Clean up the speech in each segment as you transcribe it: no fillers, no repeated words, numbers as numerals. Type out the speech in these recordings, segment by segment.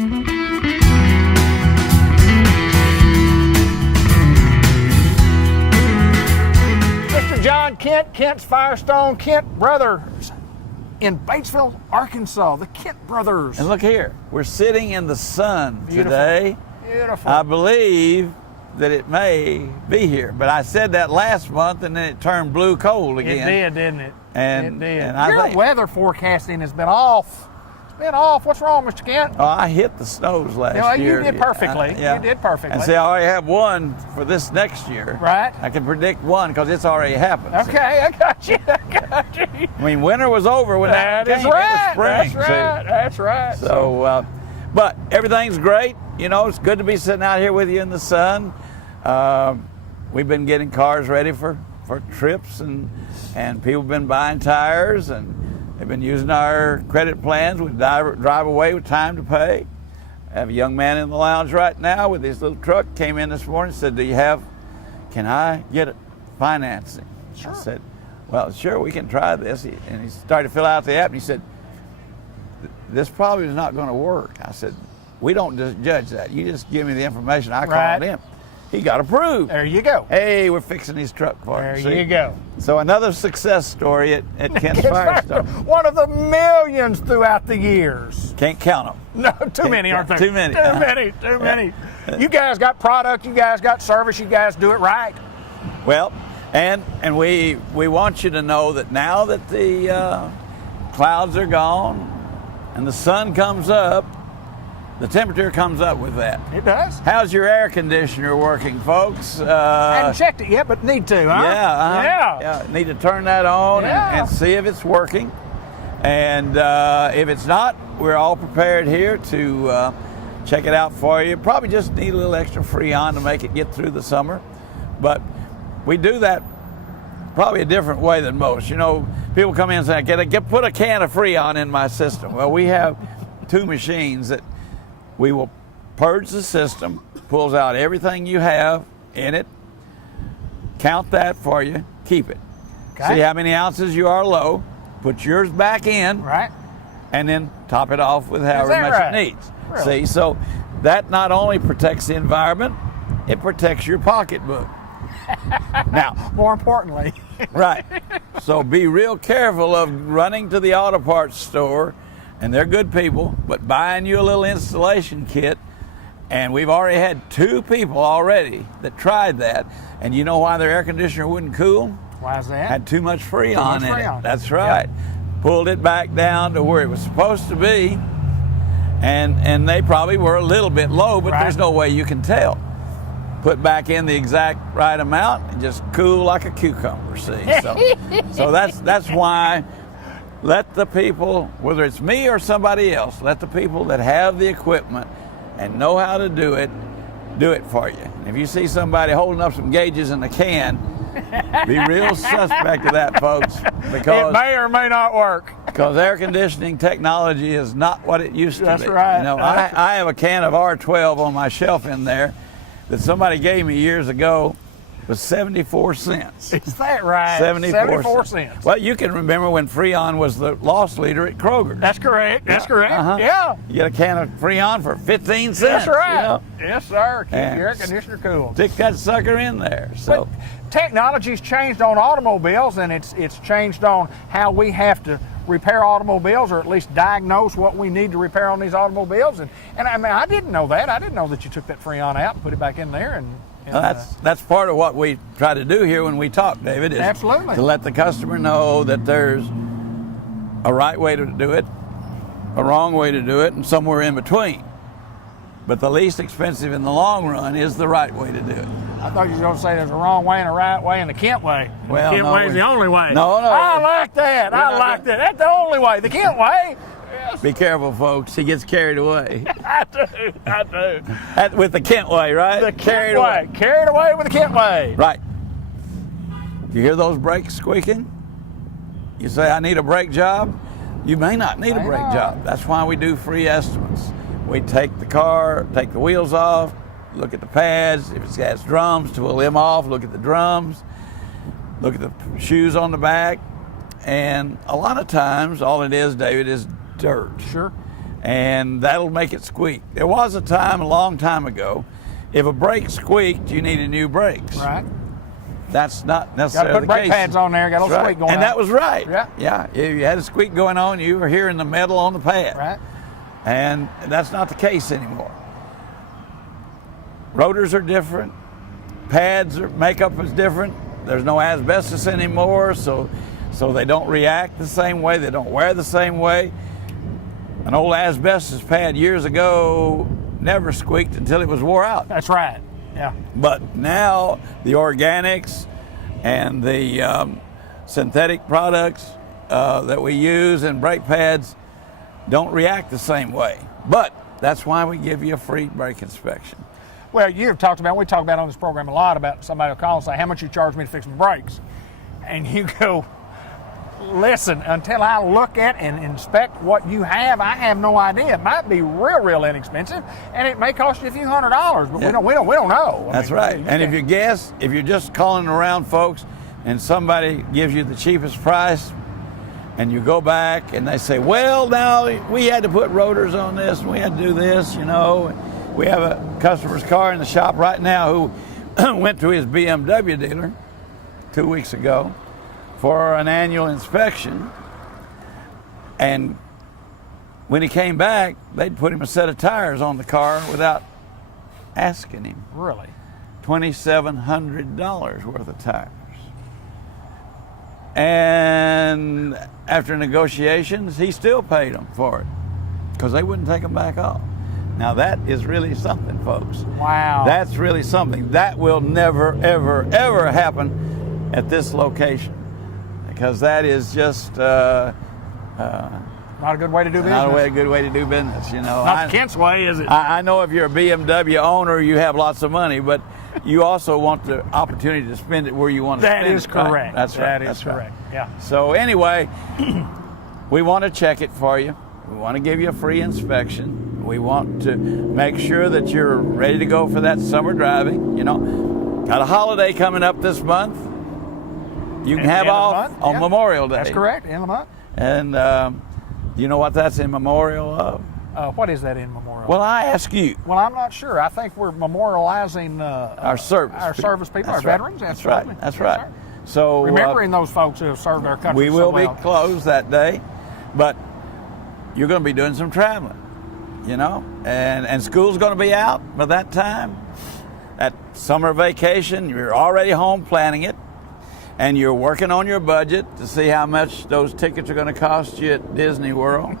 Mr. John Kent, Kent's Firestone, Kent Brothers in Batesville, Arkansas, the Kent Brothers. And look here, we're sitting in the sun today. Beautiful. I believe that it may be here, but I said that last month and then it turned blue cold again. It did, didn't it? And, it did. And Your weather forecasting has been off. It's been off. What's wrong, Mr. Kent? Oh, I hit the snows last year. You did perfectly. Yeah. You did perfectly. And see, I already have one for this next year. Right. I can predict one because it's already happened. Okay, I got you. I got you. I mean, winter was over when that came. Is right. It was spring. That's right. That's right. So, but everything's great. You know, it's good to be sitting out here with you in the sun. We've been getting cars ready for trips, and people have been buying tires, and they've been using our credit plans. We drive away with time to pay. I have a young man in the lounge right now with his little truck, came in this morning and said, can I get financing? Sure. I said, well, sure, we can try this. And he started to fill out the app, and he said, this probably is not going to work. I said, we don't just judge that. You just give me the information. I called him. He got approved. There you go. Hey, we're fixing his truck for him. There you go. So another success story at Kent's Firestone. One of the millions throughout the years. Can't count them. No, too many, aren't there? Too many. Too many. You guys got product. You guys got service. You guys do it right. Well, and we want you to know that now that the clouds are gone and the sun comes up, the temperature comes up with that. It does. How's your air conditioner working, folks? I haven't checked it yet, but need to, huh? Yeah. Need to turn that on and see if it's working. And if it's not, we're all prepared here to check it out for you. Probably just need a little extra Freon to make it get through the summer. But we do that probably a different way than most. You know, people come in and say, put a can of Freon in my system. Well, we have two machines that we will purge the system, pulls out everything you have in it, count that for you, keep it. Okay. See how many ounces you are low, put yours back in, right, and then top it off with however much it needs. Really? See, so that not only protects the environment, it protects your pocketbook. Now, more importantly. Right. So be real careful of running to the auto parts store, and they're good people, but buying you a little installation kit. And we've already had 2 people already that tried that. And you know why their air conditioner wouldn't cool? Why is that? Had too much Freon in it. That's right. Yep. Pulled it back down to where it was supposed to be. And they probably were a little bit low, but there's no way you can tell. Put back in the exact right amount and just cool like a cucumber, see? So that's why. Let the people, whether it's me or somebody else, let the people that have the equipment and know how to do it for you. And if you see somebody holding up some gauges in a can, be real suspect of that, folks, because it may or may not work. Because air conditioning technology is not what it used to be. That's right. You know, I have a can of R12 on my shelf in there that somebody gave me years ago. Was 74 cents. Is that right? 74 cents. Well, you can remember when Freon was the loss leader at Kroger. That's correct. That's correct. Yeah. You get a can of Freon for 15 cents. That's right. You know? Yes, sir. Keep your air conditioner cool. Stick that sucker in there. So, but technology's changed on automobiles, and it's changed on how we have to repair automobiles, or at least diagnose what we need to repair on these automobiles. And I mean, I didn't know that. I didn't know that you took that Freon out and put it back in there. And that's part of what we try to do here when we talk, David, is absolutely to let the customer know that there's a right way to do it, a wrong way to do it, and somewhere in between. But the least expensive in the long run is the right way to do it. I thought you were going to say there's a wrong way and a right way and the Kent way. Well, the Kent way is the only way. No. I like that. I like that. That's the only way. The Kent way. Yes. Be careful, folks. He gets carried away. I do. With the Kent way, right? The Kent way. Carried away with the Kent way. Right. You hear those brakes squeaking? You say, I need a brake job? You may not need a brake job. That's why we do free estimates. We take the car, take the wheels off, look at the pads. If it has drums, to pull them off, look at the drums, look at the shoes on the back. And a lot of times, all it is, David, is dirt. Sure. and that'll make it squeak. There was a time, a long time ago, if a brake squeaked, you needed new brakes. Right. That's not Got necessarily to put the brake case. pads on there. Got a little squeak going on. And that was right. Yeah. Yeah. If you had a squeak going on, you were hearing the metal on the pad. Right. And that's not the case anymore. Rotors are different. Makeup is different. There's no asbestos anymore, so they don't react the same way. They don't wear the same way. An old asbestos pad years ago never squeaked until it was wore out. That's right. Yeah. But now the organics and the synthetic products that we use in brake pads don't react the same way. But that's why we give you a free brake inspection. Well, we talked about on this program a lot about somebody will call and say, how much you charge me to fix my brakes? And you go, listen, until I look at and inspect what you have, I have no idea. It might be real inexpensive, and it may cost you a few $100s, but we don't know. That's right. And if you're just calling around folks and somebody gives you the cheapest price, and you go back and they say, well, now we had to put rotors on this, and we had to do this, you know. We have a customer's car in the shop right now who went to his BMW dealer 2 weeks ago for an annual inspection, and when he came back, they'd put him a set of tires on the car without asking him. Really? $2,700 worth of tires. And after negotiations, he still paid them for it because they wouldn't take them back off. Now that is really something, folks. Wow. That's really something. That will never, ever, ever happen at this location, because that is just not a good way to do business. not a good way to do business. You know, Not Kent's way, is it? I know if you're a BMW owner, you have lots of money, but you also want the opportunity to spend it where you want to spend it. That is correct. Right? That's right. That is correct. Yeah. So anyway, we want to check it for you. We want to give you a free inspection. We want to make sure that you're ready to go for that summer driving. You know, got a holiday coming up this month. You can have off on Memorial Day. That's correct, end of the month. And you know what that's in memorial of? What is that in memorial? Well, I ask you. Well, I'm not sure. I think we're memorializing our service people, That's our right. veterans. That's Absolutely. right. That's Yes, right. sir. So remembering those folks who have served our country. we will so well. be closed that day, but you're going to be doing some traveling, you know, and school's going to be out by that time. That summer vacation, you're already home planning it, and you're working on your budget to see how much those tickets are going to cost you at Disney World.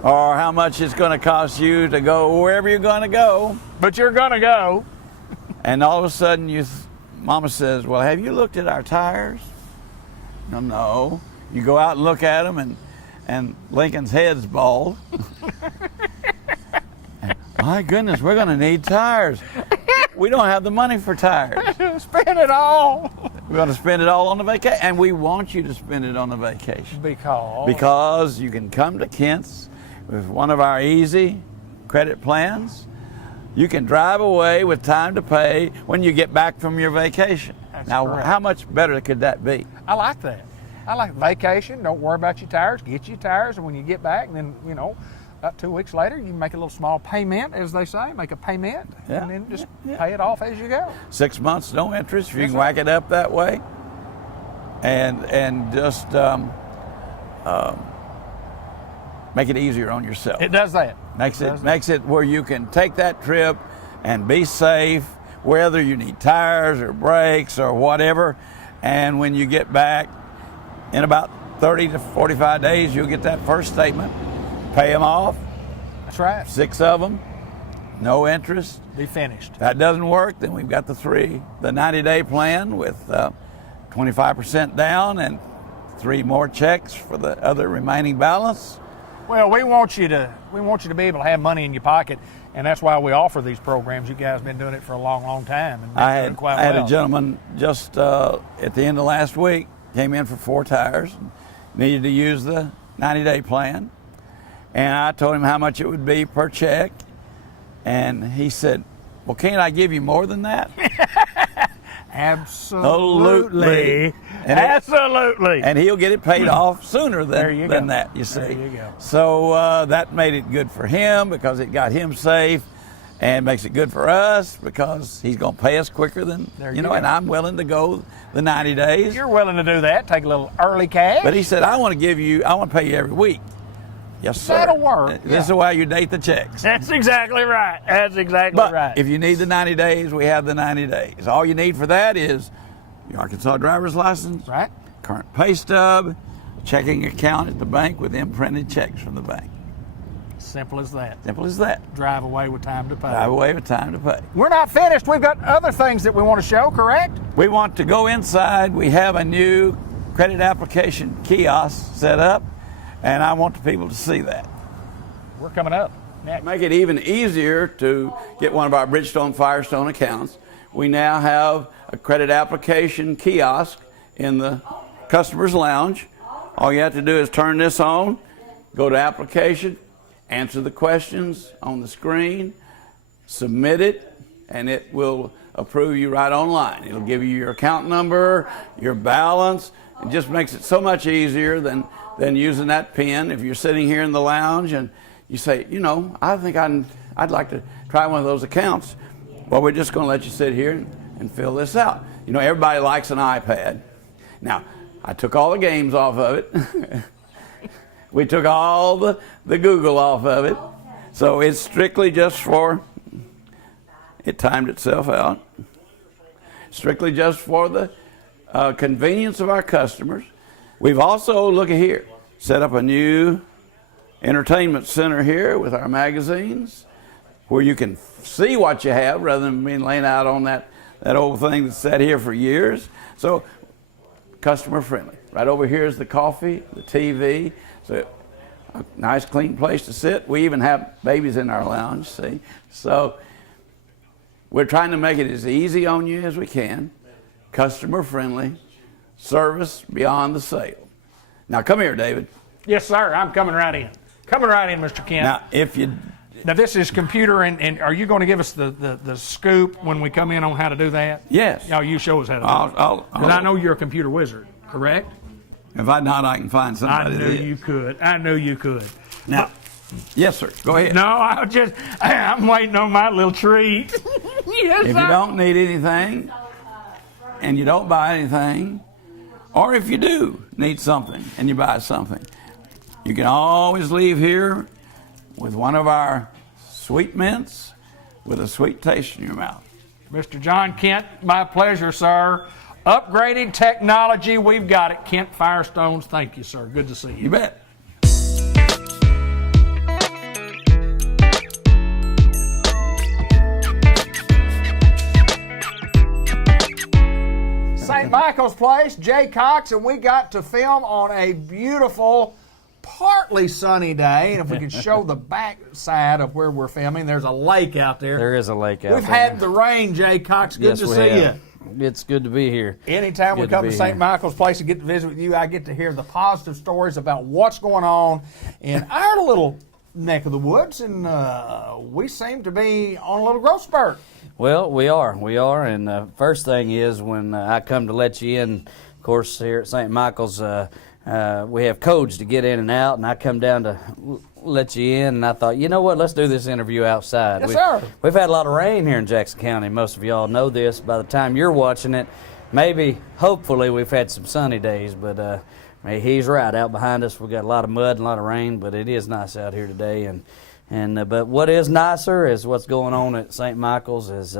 Or how much it's going to cost you to go wherever you're going to go. But you're going to go. And all of a sudden, Mama says, well, have you looked at our tires? No. You go out and look at them, and Lincoln's head's bald. My goodness, we're going to need tires. We don't have the money for tires. Spend it all. We're going to spend it all on the vacation. And we want you to spend it on the vacation. Because you can come to Kent's with one of our easy credit plans. You can drive away with time to pay when you get back from your vacation. That's now, correct. How much better could that be? I like that. I like vacation. Don't worry about your tires. Get your tires, and when you get back, then, you know, about 2 weeks later, you make a little small payment, as they say. Make a payment, and then just pay it off as you go. 6 months, no interest. You can whack it up that way, and just make it easier on yourself. It does that. Makes it where you can take that trip and be safe, whether you need tires or brakes or whatever. And when you get back in about 30 to 45 days, you'll get that first statement. Pay them off. That's right. 6 of them, no interest. Be finished. If that doesn't work, then we've got the 90-day plan with 25% down and 3 more checks for the other remaining balance. Well, we want you to be able to have money in your pocket, and that's why we offer these programs. You guys have been doing it for a long time, and I had well. a gentleman just at the end of last week came in for 4 tires, needed to use the 90-day plan, and I told him how much it would be per check, and he said, "Well, can't I give you more than that?" Absolutely. And Absolutely. And he'll get it paid off sooner There than go. that, you see. There you go. So that made it good for him because it got him safe, and makes it good for us because he's going to pay us quicker than, you go. and I'm willing to go the 90 days. You're willing to do that, take a little early cash. But he said, I want to pay you every week. Yes, sir. That'll work. This is why you date the checks. That's exactly right. That's exactly But right. if you need the 90 days, we have the 90 days. All you need for that is your Arkansas driver's license, right? current pay stub, checking account at the bank with imprinted checks from the bank. Simple as that. Simple as that. Drive away with time to pay. Drive away with time to pay. We're not finished. We've got other things that we want to show, correct? We want to go inside. We have a new credit application kiosk set up, and I want the people to see that. We're coming up next. Make it even easier to get one of our Bridgestone Firestone accounts. We now have a credit application kiosk in the customer's lounge. All you have to do is turn this on, go to application, answer the questions on the screen, submit it, and it will approve you right online. It'll give you your account number, your balance. It just makes it so much easier than using that pen. If you're sitting here in the lounge and you say, I think I'd like to try one of those accounts. Well, we're just going to let you sit here and fill this out. Everybody likes an iPad. Now, I took all the games off of it. We took all the Google off of it. So it's strictly just for, it timed itself out, strictly just for the convenience of our customers. We've also, look at here, set up a new entertainment center here with our magazines where you can see what you have rather than being laying out on that old thing that's sat here for years. So customer friendly. Right over here is the coffee, the TV. So a nice clean place to sit. We even have babies in our lounge, see. So we're trying to make it as easy on you as we can. Customer friendly, service beyond the sale. Now come here, David. Yes, sir. I'm coming right in. Coming right in, Mr. Kent. Now this is computer, and are you going to give us the scoop when we come in on how to do that? Yes. Oh, you show us how to do it. Because I know you're a computer wizard, correct? If not, I can find somebody. I knew you could. I knew you could. Now, yes, sir. Go ahead. No, I'm waiting on my little treat. Yes, if you don't need anything, and you don't buy anything, or if you do need something and you buy something, you can always leave here with one of our sweet mints with a sweet taste in your mouth. Mr. John Kent, my pleasure, sir. Upgraded technology, we've got it. Kent Firestones, thank you, sir. Good to see you. You bet. St. Michael's Place, Jay Cox, and we got to film on a beautiful, partly sunny day. And if we can show the back side of where we're filming, there's a lake out there. There is a lake out there. We've had the rain, Jay Cox. Good to see you. It's good to be here. Anytime we come to St. Michael's Place and get to visit with you, I get to hear the positive stories about what's going on in our little neck of the woods, and we seem to be on a little growth spurt. Well, we are, and the first thing is when I come to let you in, of course, here at St. Michael's, we have codes to get in and out, and I come down to let you in, and I thought, you know what, let's do this interview outside. Yes, sir. We've had a lot of rain here in Jackson County. Most of y'all know this. By the time you're watching it, hopefully, we've had some sunny days, but he's right. Out behind us, we've got a lot of mud and a lot of rain, but it is nice out here today. But what is nicer is what's going on at St. Michael's is,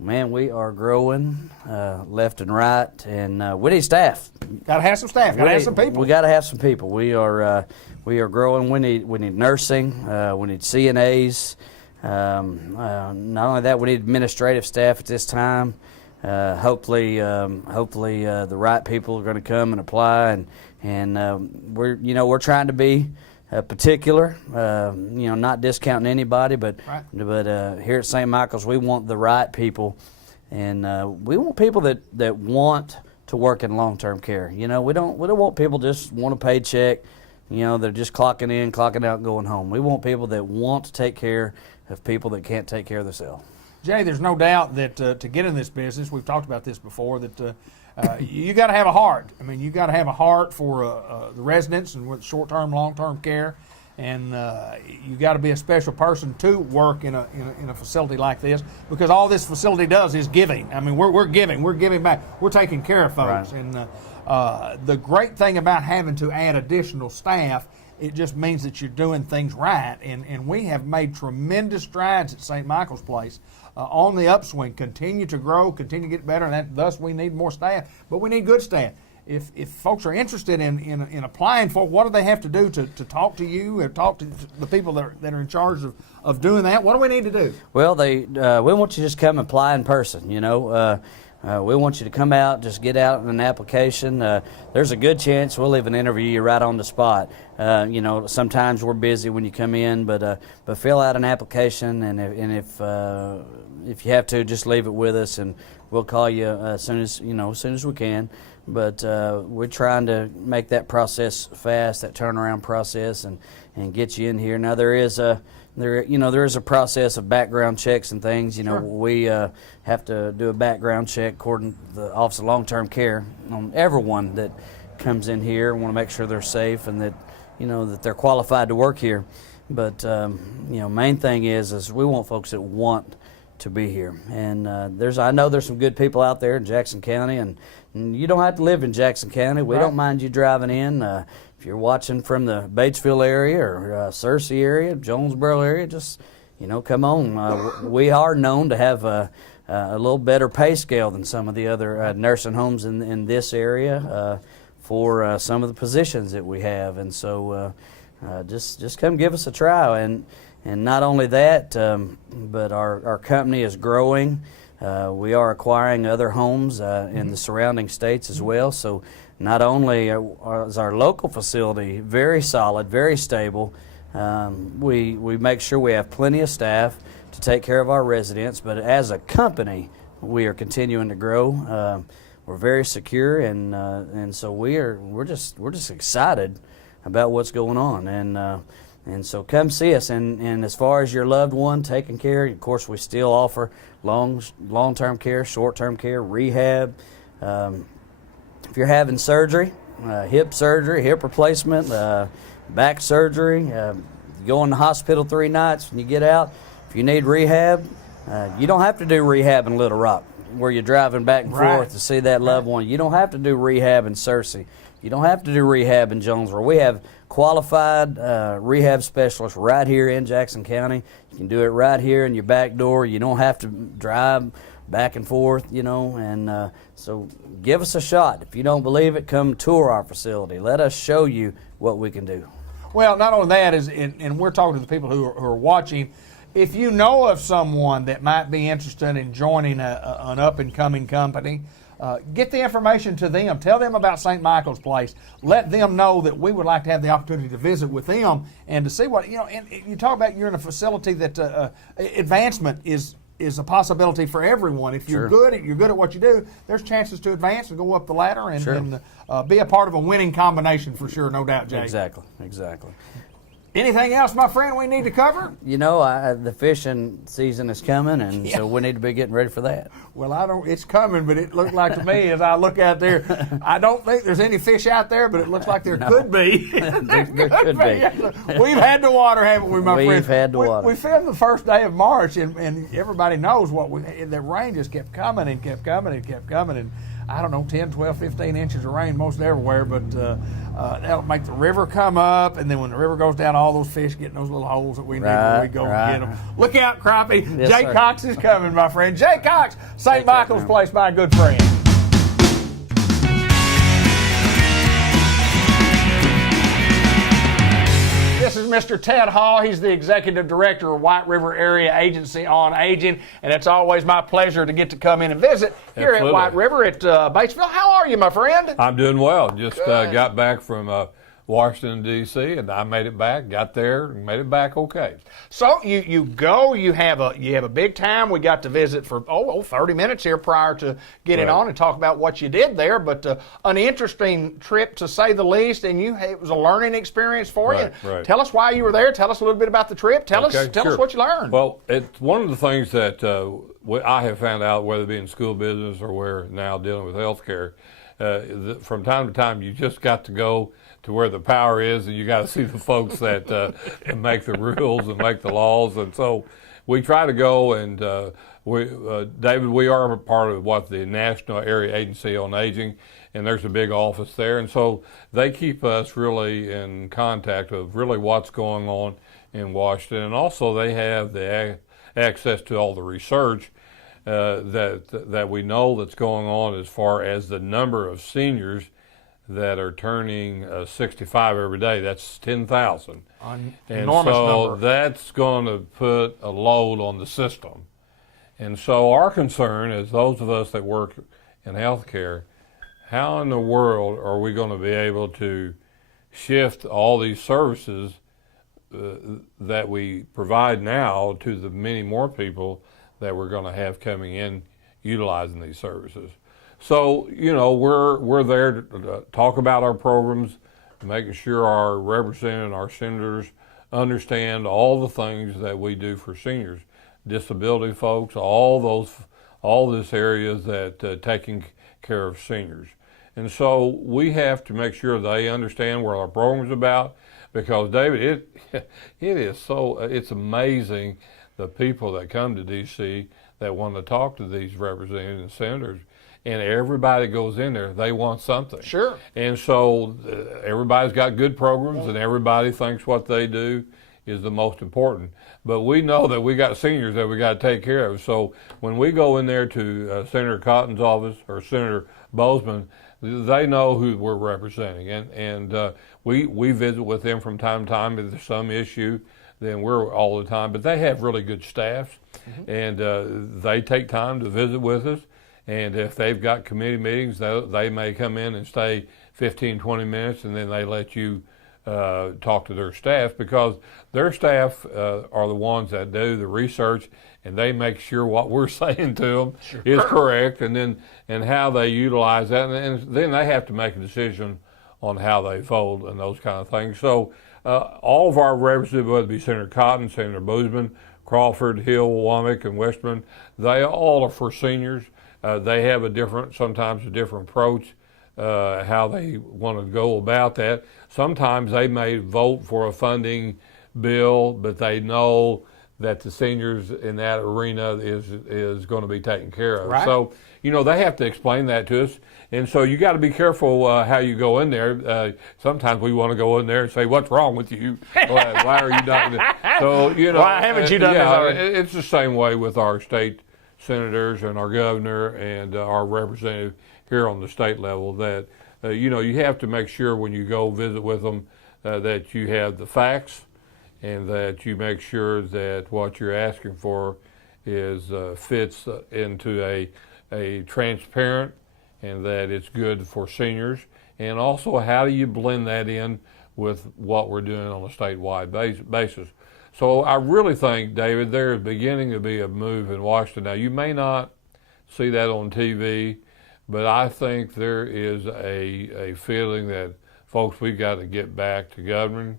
man, we are growing left and right, and we need staff. Got to have some staff. Got to have some people. We got to have some people. We are growing. We need nursing. We need CNAs. Not only that, we need administrative staff at this time. Hopefully, the right people are going to come and apply, and we're trying to be particular. Not discounting anybody, but here at St. Michael's, we want the right people, and we want people that want to work in long-term care. We don't want people just want a paycheck. They're just clocking in, clocking out, and going home. We want people that want to take care of people that can't take care of themselves. Jay, there's no doubt that to get in this business, we've talked about this before, that you got to have a heart. I mean, you got to have a heart for the residents and with short-term, long-term care, and you got to be a special person to work in a facility like this, because all this facility does is giving. I mean, we're giving back, we're taking care of folks, Right. and the great thing about having to add additional staff, it just means that you're doing things right, and we have made tremendous strides at St. Michael's Place on the upswing. Continue to grow, continue to get better, and thus we need more staff, but we need good staff. If folks are interested in applying for, what do they have to do to talk to you or talk to the people that are in charge of doing that? What do we need to do? Well, we want you to just come apply in person. You know, we want you to come out, just get out in an application. There's a good chance we'll even interview you right on the spot. You know, sometimes we're busy when you come in, but fill out an application, and if you have to, just leave it with us, and we'll call you as soon as we can. But we're trying to make that process fast, that turnaround process, and get you in here. Now there is a process of background checks and things. You know, Sure. we have to do a background check according to the Office of Long-Term Care on everyone that comes in here. We want to make sure they're safe and that that they're qualified to work here. But main thing is we want folks that want to be here. And I know there's some good people out there in Jackson County, and you don't have to live in Jackson County. We Right. don't mind you driving in. If you're watching from the Batesville area or Searcy area, Jonesboro area, just come on. We are known to have a little better pay scale than some of the other nursing homes in this area for some of the positions that we have, and so just come give us a try. And not only that, but our company is growing. We are acquiring other homes in the surrounding states as well. So not only is our local facility very solid, very stable, we make sure we have plenty of staff to take care of our residents. But as a company, we are continuing to grow. We're very secure, and so we're just excited about what's going on. And so come see us. And as far as your loved one taken care of course, we still offer long-term care, short-term care, rehab. If you're having surgery, hip replacement, back surgery, you go in the hospital 3 nights, when you get out, if you need rehab, you don't have to do rehab in Little Rock, where you're driving back and Right. forth to see that loved one. You don't have to do rehab in Searcy. You don't have to do rehab in Jonesboro. We have qualified rehab specialists right here in Jackson County. You can do it right here in your back door. You don't have to drive back and forth, and so give us a shot. If you don't believe it, come tour our facility. Let us show you what we can do. Well, not only that, and we're talking to the people who are watching, if you know of someone that might be interested in joining an up-and-coming company, get the information to them. Tell them about St. Michael's Place. Let them know that we would like to have the opportunity to visit with them and to see what, and you talk about you're in a facility that advancement is a possibility for everyone. If you're Sure. good at what you do, there's chances to advance and go up the ladder and, Sure. and be a part of a winning combination for sure, no doubt, Jay. Exactly. Anything else, my friend, we need to cover? The fishing season is coming, and so we need to be getting ready for that. Well, it's coming, but it looked like to me as I look out there, I don't think there's any fish out there, but it looks like there could be. There could be. We've had the water, haven't we, my friend? We've had the water. We filmed the first day of March, and everybody knows the rain just kept coming and kept coming and kept coming, and I don't know, 10, 12, 15 inches of rain most everywhere, but that'll make the river come up, and then when the river goes down, all those fish get in those little holes that we need when we go and get them. Look out, crappie. Yes, Jay sir. Cox is coming, my friend. Jay Cox, St. Michael's Place, my good friend. This is Mr. Ted Hall. He's the Executive Director of White River Area Agency on Aging, and it's always my pleasure to get to come in and visit here Absolutely. at White River at Batesville. How are you, my friend? I'm doing well. Just got back from Washington, D.C., and I made it back, got there, and made it back okay. So you go, you have a big time. We got to visit for 30 minutes here prior to getting on and talk about what you did there. But an interesting trip to say the least, and it was a learning experience for you. Right. Tell us why you were there. Tell us a little bit about the trip. Tell us Sure. what you learned. Well, it's one of the things that I have found out, whether it be in school business or we're now dealing with healthcare, from time to time you just got to go to where the power is, and you got to see the folks that make the rules and make the laws. And so we try to go, and David, we are a part of the National Area Agency on Aging, and there's a big office there. And so they keep us really in contact of really what's going on in Washington. And also they have the access to all the research that we know that's going on as far as the number of seniors that are turning 65 every day. That's 10,000. Enormous number. That's going to put a load on the system. And so our concern is those of us that work in healthcare, how in the world are we going to be able to shift all these services that we provide now to the many more people that we're going to have coming in utilizing these services? So, we're there to talk about our programs, making sure our representatives, our senators understand all the things that we do for seniors, disability folks, all this areas that taking care of seniors. And so we have to make sure they understand what our program's about, because David, it's amazing the people that come to DC that want to talk to these representatives and senators. And everybody goes in there, they want something. Sure. And so everybody's got good programs, and everybody thinks what they do is the most important. But we know that we got seniors that we got to take care of. So when we go in there to Senator Cotton's office or Senator Bozeman, they know who we're representing. And we visit with them from time to time. If there's some issue, then we're all the time. But they have really good staffs, and they take time to visit with us. And if they've got committee meetings, they may come in and stay 15, 20 minutes, and then they let you talk to their staff, because their staff are the ones that do the research, and they make sure what we're saying to them is correct, and how they utilize that. And then they have to make a decision on how they vote and those kind of things. So all of our representatives, whether it be Senator Cotton, Senator Bozeman, Crawford, Hill, Womack, and Westman, they all are for seniors. They have sometimes a different approach, how they want to go about that. Sometimes they may vote for a funding bill, but they know that the seniors in that arena is going to be taken care of. Right. So, they have to explain that to us. And so you got to be careful how you go in there. Sometimes we want to go in there and say, "What's wrong with you? Why are you not?" So, why haven't you done this already? It's the same way with our state senators and our governor and our representative here on the state level, that you have to make sure when you go visit with them that you have the facts, and that you make sure that what you're asking for fits into a transparent, and that it's good for seniors. And also, how do you blend that in with what we're doing on a statewide basis? So I really think, David, there is beginning to be a move in Washington. Now, you may not see that on TV, but I think there is a feeling that, folks, we've got to get back to governing,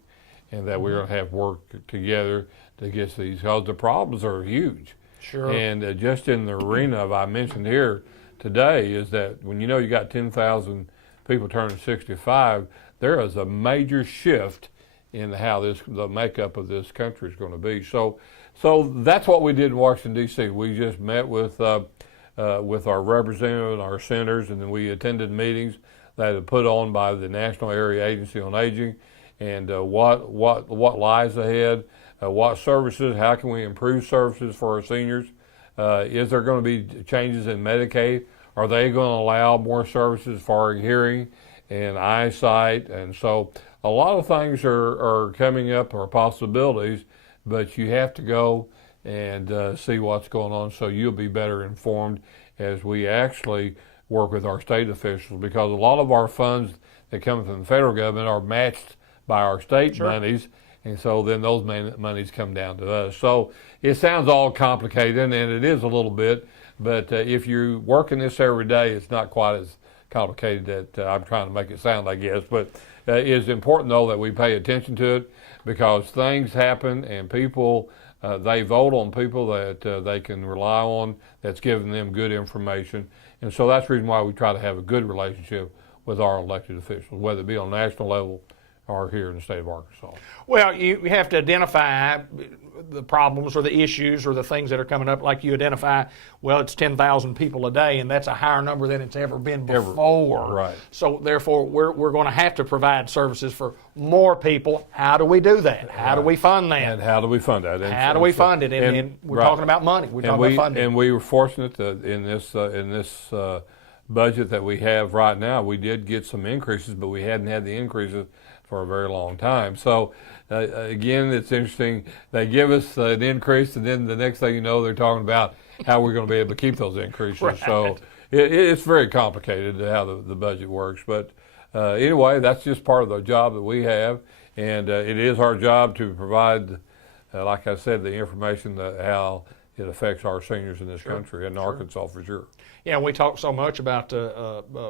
and that we're going to have to work together to get these, because the problems are huge. Sure. And just in the arena of, I mentioned here today, is that when you got 10,000 people turning 65, there is a major shift in how the makeup of this country is going to be. So that's what we did in Washington, D.C. We just met with our representatives and our senators, and then we attended meetings that are put on by the National Area Agency on Aging, and what lies ahead, what services, how can we improve services for our seniors? Is there going to be changes in Medicaid? Are they going to allow more services for hearing and eyesight? And so a lot of things are coming up, or possibilities, but you have to go and see what's going on, so you'll be better informed as we actually work with our state officials, because a lot of our funds that come from the federal government are matched by our state monies, and so then those monies come down to us. So it sounds all complicated, and it is a little bit, but if you're working this every day, it's not quite as complicated that I'm trying to make it sound, I guess. But it's important, though, that we pay attention to it, because things happen, and people, they vote on people that they can rely on, that's giving them good information. And so that's the reason why we try to have a good relationship with our elected officials, whether it be on national level or here in the state of Arkansas. Well, you have to identify the problems or the issues or the things that are coming up, like you identify, well, it's 10,000 people a day, and that's a higher number than it's ever been before. Right. So therefore, we're going to have to provide services for more people. How do we do that? How do we fund that? And how do we fund that? And how do we fund it? And we're talking about money. We're talking about funding. And we were fortunate that in this budget that we have right now, we did get some increases, but we hadn't had the increases for a very long time. So again, it's interesting. They give us an increase, and then the next thing you know, they're talking about how we're going to be able to keep those increases. Right. So it's very complicated how the budget works. But anyway, that's just part of the job that we have, and it is our job to provide, like I said, the information that how it affects our seniors in this country, and Arkansas for sure. Yeah, we talk so much about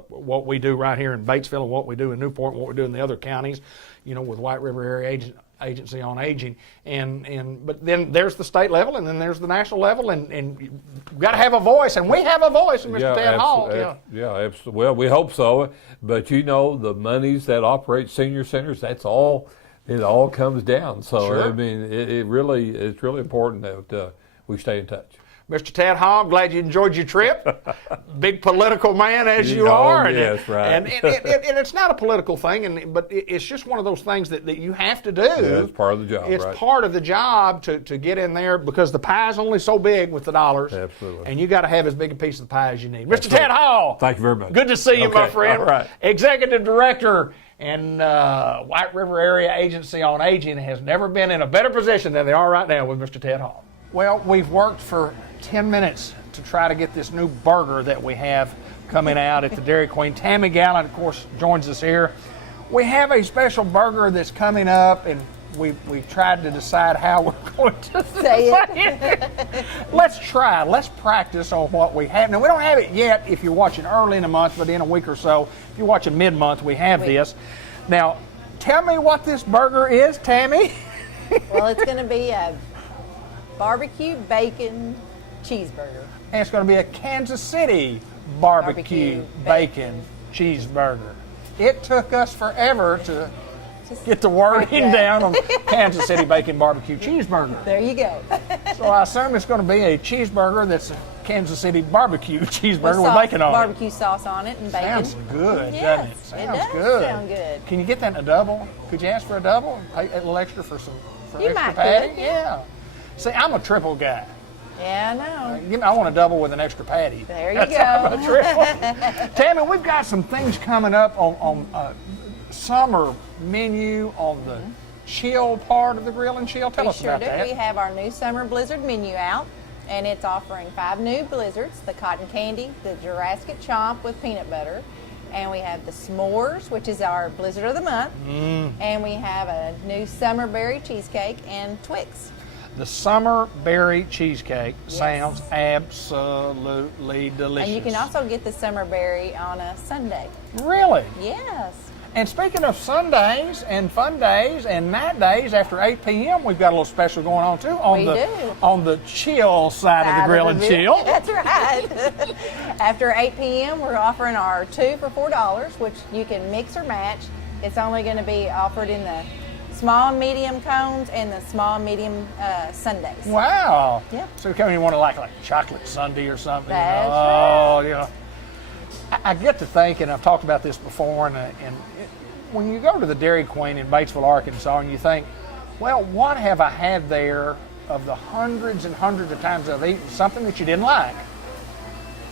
what we do right here in Batesville and what we do in Newport and what we do in the other counties, with White River Area Agency on Aging. But then there's the state level, and then there's the national level, and you've got to have a voice, and we have a voice in Mr. Ted Hall. Yeah, absolutely. Well, we hope so. But the monies that operate senior centers, it all comes down. So Sure. I mean, it's really important that we stay in touch. Mr. Ted Hall, glad you enjoyed your trip. Big political man as you are. Yes, right. And it's not a political thing, but it's just one of those things that you have to do. Yeah, it's part of the job, It's right? part of the job to get in there, because the pie's only so big with the dollars. Absolutely. And you got to have as big a piece of the pie as you need. Mr. Ted Hall. Thank you very much. Good to see you, my Okay, friend. all right. Executive Director and White River Area Agency on Aging has never been in a better position than they are right now with Mr. Ted Hall. Well, we've worked for 10 minutes to try to get this new burger that we have coming out at the Dairy Queen. Tammy Gallant, of course, joins us here. We have a special burger that's coming up, and we've tried to decide how we're going to say it. Let's try. Let's practice on what we have. Now, we don't have it yet if you're watching early in the month, but in a week or so, if you're watching mid-month, we have this. Now, tell me what this burger is, Tammy. Well, it's going to be a barbecue bacon cheeseburger. And it's going to be a Kansas City barbecue bacon cheeseburger. It took us forever to get the wording down on Kansas City bacon barbecue cheeseburger. There you go. So I assume it's going to be a cheeseburger that's a Kansas City barbecue cheeseburger with bacon on it. Barbecue sauce on it and bacon. Sounds good, Yes, doesn't it? it Sounds does good. sound good. Can you get that in a double? Could you ask for a double? Pay a little extra for You extra might patty? could. Yeah. See, I'm a triple guy. Yeah, I know. I want a double with an extra patty. There you That's go. how I'm a triple. Tammy, we've got some things coming up on summer menu on the chill part of the grill and chill. Tell We us sure about do. that. We have our new summer blizzard menu out, and it's offering 5 new blizzards: the cotton candy, the Jurassic chomp with peanut butter, and we have the s'mores, which is our blizzard of the month, and we have a new summer berry cheesecake and Twix. The summer berry cheesecake Yes. sounds absolutely delicious. And you can also get the summer berry on a Sunday. Really? Yes. And speaking of Sundays and fun days and night days after 8 p.m., we've got a little special going on too on the chill side of the grill and chill. That's right. After 8 p.m., we're offering our 2 for $4, which you can mix or match. It's only going to be offered in the small and medium cones and the small and medium sundaes. Wow. Yeah. So you want to like chocolate sundae or something? That's Oh, yeah. I get to think, and I've talked about this before, and when you go to the Dairy Queen in Batesville, Arkansas, and you think, well, what have I had there of the hundreds and hundreds of times I've eaten something that you didn't like?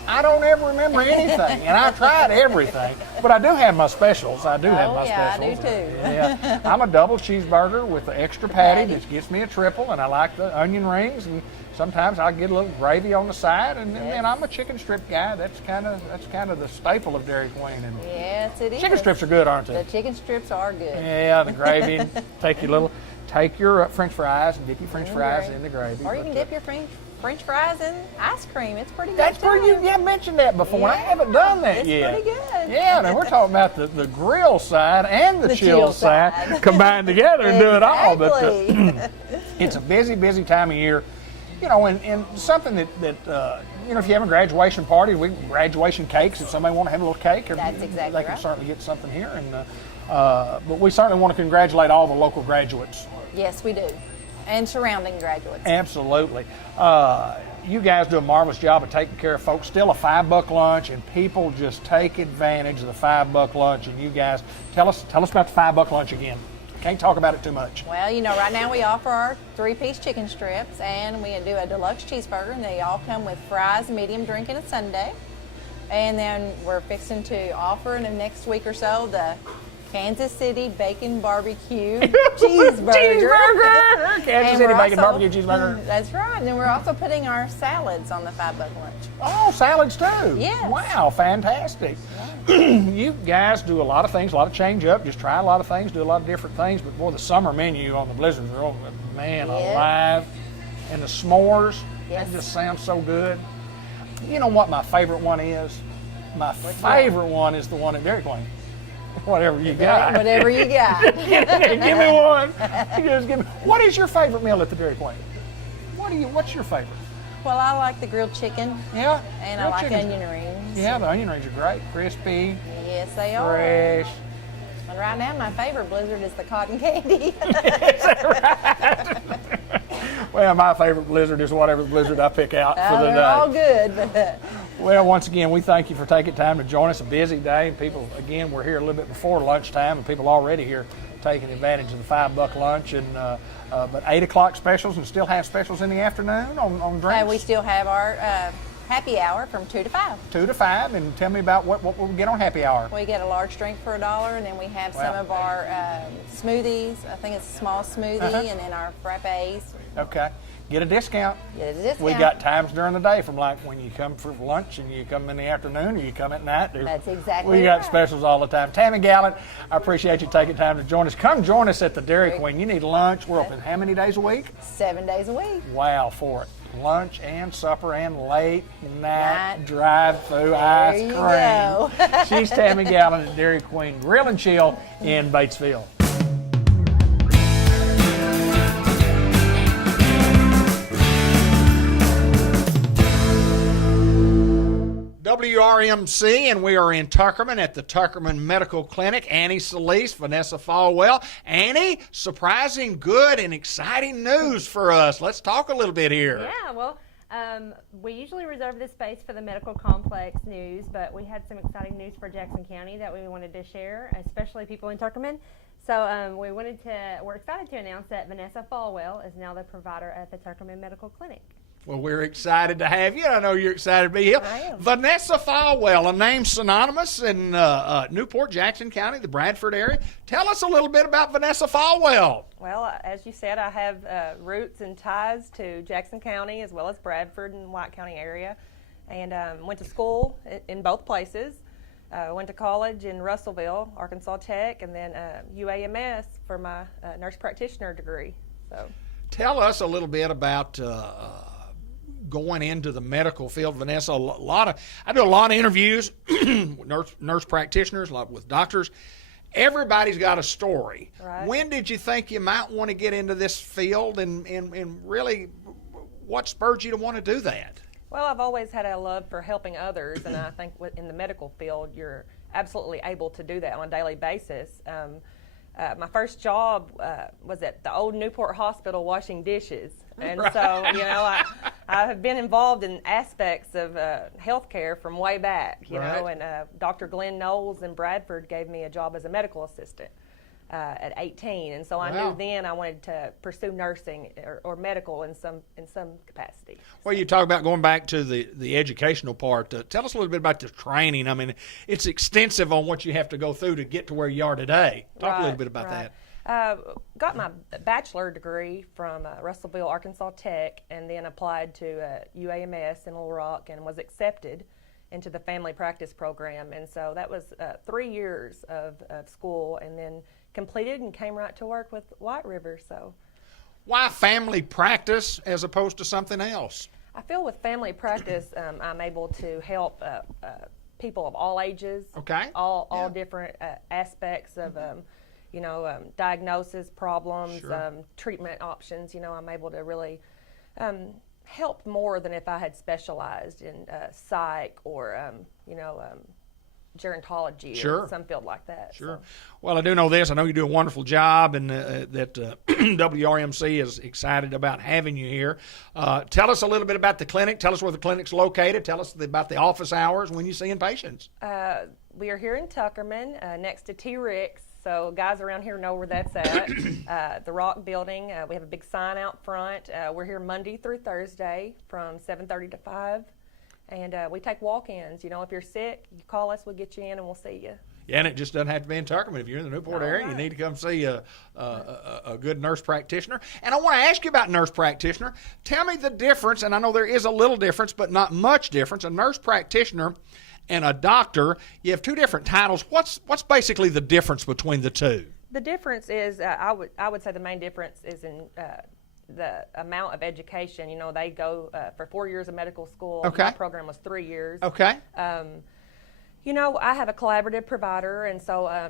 I don't ever remember anything, and I tried everything. But I do have my specials. I do have my specials. I do too. Yeah, I'm a double cheeseburger with the extra patty, which gets me a triple, and I like the onion rings, and sometimes I get a little gravy on the side, and then I'm a chicken strip guy. That's kind of the staple of Dairy Queen. And Yes, it is. chicken strips are good, aren't they? The chicken strips are good. Yeah, the gravy. And take your French fries and dip your French fries in the gravy. Or you can dip your French fries in ice cream. It's pretty good. That's too. pretty. You mentioned that before. And I haven't done that it's yet. pretty good. Yeah, now we're talking about the grill side and the chill side combined together and do it all. But it's a busy time of year. You know, and something that you know, if you have a graduation party, graduation cakes. If somebody want to have a little cake, That's exactly they can right. certainly get something here. And but we certainly want to congratulate all the local graduates. Yes, we do. And surrounding graduates. Absolutely. You guys do a marvelous job of taking care of folks. Still a $5 lunch, and people just take advantage of the $5 lunch. And you guys, tell us about the $5 lunch again. Can't talk about it too much. Well, you know, right now we offer our 3-piece chicken strips, and we do a deluxe cheeseburger, and they all come with fries, medium drink, and a sundae. And then we're fixing to offer in the next week or so the Kansas City Bacon Barbecue Cheeseburger. Kansas City Bacon Barbecue Cheeseburger. That's right. And then we're also putting our salads on the $5 lunch. Oh, salads too. Yes. Wow, fantastic. You guys do a lot of things, a lot of change up, just try a lot of things, do a lot of different things. But boy, the summer menu on the Blizzard Grill, man, alive. And the s'mores, that just sounds so good. You know what my favorite one is? My favorite one is the one at Dairy Queen. Whatever you got. Whatever you got. Give me one. Just give me. What is your favorite meal at the Dairy Queen? What's your favorite? Well, I like the grilled chicken. Yeah. And I like onion rings. Yeah, the onion rings are great. Crispy. Yes, they are. Fresh. And right now, my favorite blizzard is the cotton candy. Is that right? Well, my favorite blizzard is whatever blizzard I pick out for the day. They're all good. But Well, once again, we thank you for taking time to join us. A busy day, and people, again, we're here a little bit before lunchtime, and people already here taking advantage of the $5 lunch. And but 8 o'clock specials, and still have specials in the afternoon on drinks. we still have our happy hour from 2 to 5. 2 to 5, and tell me about what we get on happy hour. We get a large drink for $1, and then we have some of our smoothies. I think it's a small smoothie, and then our frappes. Okay. Get a discount. Get a discount. We got times during the day, from like when you come for lunch and you come in the afternoon or you come at night. That's exactly We got right. specials all the time. Tammy Gallant, I appreciate you taking time to join us. Come join us at the Dairy Queen. You need lunch. We're open how many days a week? 7 days a week. Wow, for it. Lunch and supper and late night drive-through ice you cream. go. She's Tammy Gallant at Dairy Queen Grill and Chill in Batesville. WRMC, and we are in Tuckerman at the Tuckerman Medical Clinic. Annie Solis, Vanessa Falwell. Annie, surprising, good, and exciting news for us. Let's talk a little bit here. Yeah, well, we usually reserve this space for the medical complex news, but we had some exciting news for Jackson County that we wanted to share, especially people in Tuckerman. So we're excited to announce that Vanessa Falwell is now the provider at the Tuckerman Medical Clinic. Well, we're excited to have you. I know you're excited to be here. I am. Vanessa Falwell, a name synonymous in Newport, Jackson County, the Bradford area. Tell us a little bit about Vanessa Falwell. Well, as you said, I have roots and ties to Jackson County as well as Bradford and White County area, and went to school in both places. Went to college in Russellville, Arkansas Tech, and then UAMS for my nurse practitioner degree. So, Tell us a little bit about going into the medical field, Vanessa. I do a lot of interviews with nurse practitioners, a lot with doctors. Everybody's got a story. Right. When did you think you might want to get into this field, and really what spurred you to want to do that? well, I've always had a love for helping others, and I think in the medical field, you're absolutely able to do that on a daily basis. My first job was at the old Newport Hospital washing dishes. And so, I have been involved in aspects of healthcare from way back, you know, and Dr. Glenn Knowles in Bradford gave me a job as a medical assistant. at 18, and so I Wow. knew then I wanted to pursue nursing or medical in some capacity. Well, you talk about going back to the educational part. Tell us a little bit about the training. I mean, it's extensive on what you have to go through to get to where you are today. Talk a little bit about that. Got my bachelor degree from Russellville, Arkansas Tech, and then applied to UAMS in Little Rock and was accepted into the family practice program. And so that was 3 years of school, and then completed and came right to work with White River. So, Why family practice as opposed to something else? I feel with family practice, I'm able to help people of all ages, all different aspects of diagnosis, problems, treatment options. I'm able to really help more than if I had specialized in psych or gerontology or some field like that. Sure. So. Well, I do know this. I know you do a wonderful job, and that WRMC is excited about having you here. Tell us a little bit about the clinic. Tell us where the clinic's located. Tell us about the office hours when you're seeing patients. We are here in Tuckerman, next to T-Rex. So guys around here know where that's at. The Rock Building. We have a big sign out front. We're here Monday through Thursday from 7:30 to 5. And we take walk-ins. If you're sick, you call us, we'll get you in, and we'll see you. Yeah, and it just doesn't have to be in Tuckerman. If you're in the Newport area, you need to come see a good nurse practitioner. And I want to ask you about nurse practitioner. Tell me the difference, and I know there is a little difference, but not much difference. A nurse practitioner and a doctor, you have two different titles. What's basically the difference between the two? The difference is, I would say the main difference is in the amount of education. They go for 4 years of medical school. Okay. My program was 3 years. Okay. I have a collaborative provider, and so I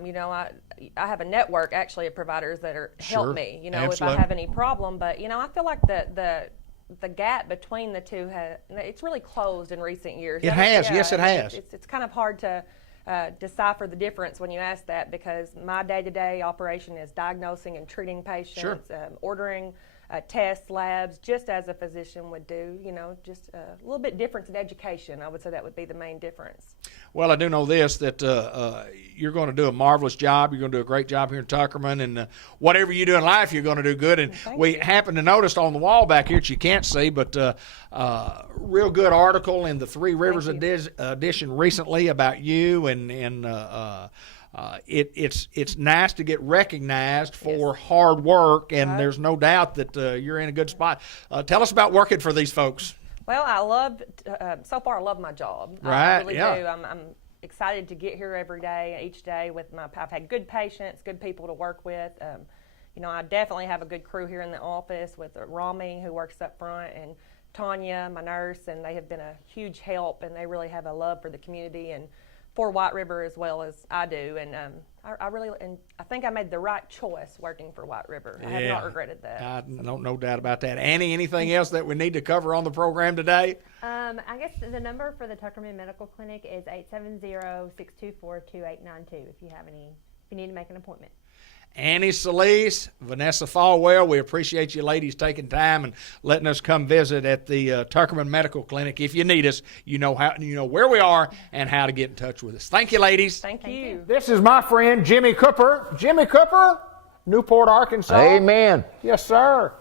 have a network actually of providers that help me. If Absolutely. I have any problem. But I feel like the gap between the two it's really closed in recent years. It has. Yes, it has. It's kind of hard to decipher the difference when you ask that, because my day-to-day operation is diagnosing and treating patients, ordering tests, labs, just as a physician would do. Just a little bit difference in education. I would say that would be the main difference. Well, I do know this, that you're going to do a marvelous job. You're going to do a great job here in Tuckerman, and whatever you do in life, you're going to do good. And we happen to notice on the wall back here that you can't see, but real good article in the Three Rivers edition recently about you, and it's nice to get recognized for hard work, and there's no doubt that you're in a good spot. Tell us about working for these folks. Well, so far I love my job. Right, I really do. I'm excited to get here every day, each day. I've had good patients, good people to work with. I definitely have a good crew here in the office with Rami, who works up front, and Tanya, my nurse, and they have been a huge help, and they really have a love for the community and for White River as well as I do. And I think I made the right choice working for White River. I have not regretted that. I don't no doubt about that. Annie, anything else that we need to cover on the program today? I guess the number for the Tuckerman Medical Clinic is 870-624-2892 if you need to make an appointment. Annie Solis, Vanessa Falwell, we appreciate you ladies taking time and letting us come visit at the Tuckerman Medical Clinic. If you need us, you know where we are and how to get in touch with us. Thank you, ladies. Thank you. This is my friend Jimmy Cooper. Jimmy Cooper, Newport, Arkansas. Amen. Yes, sir.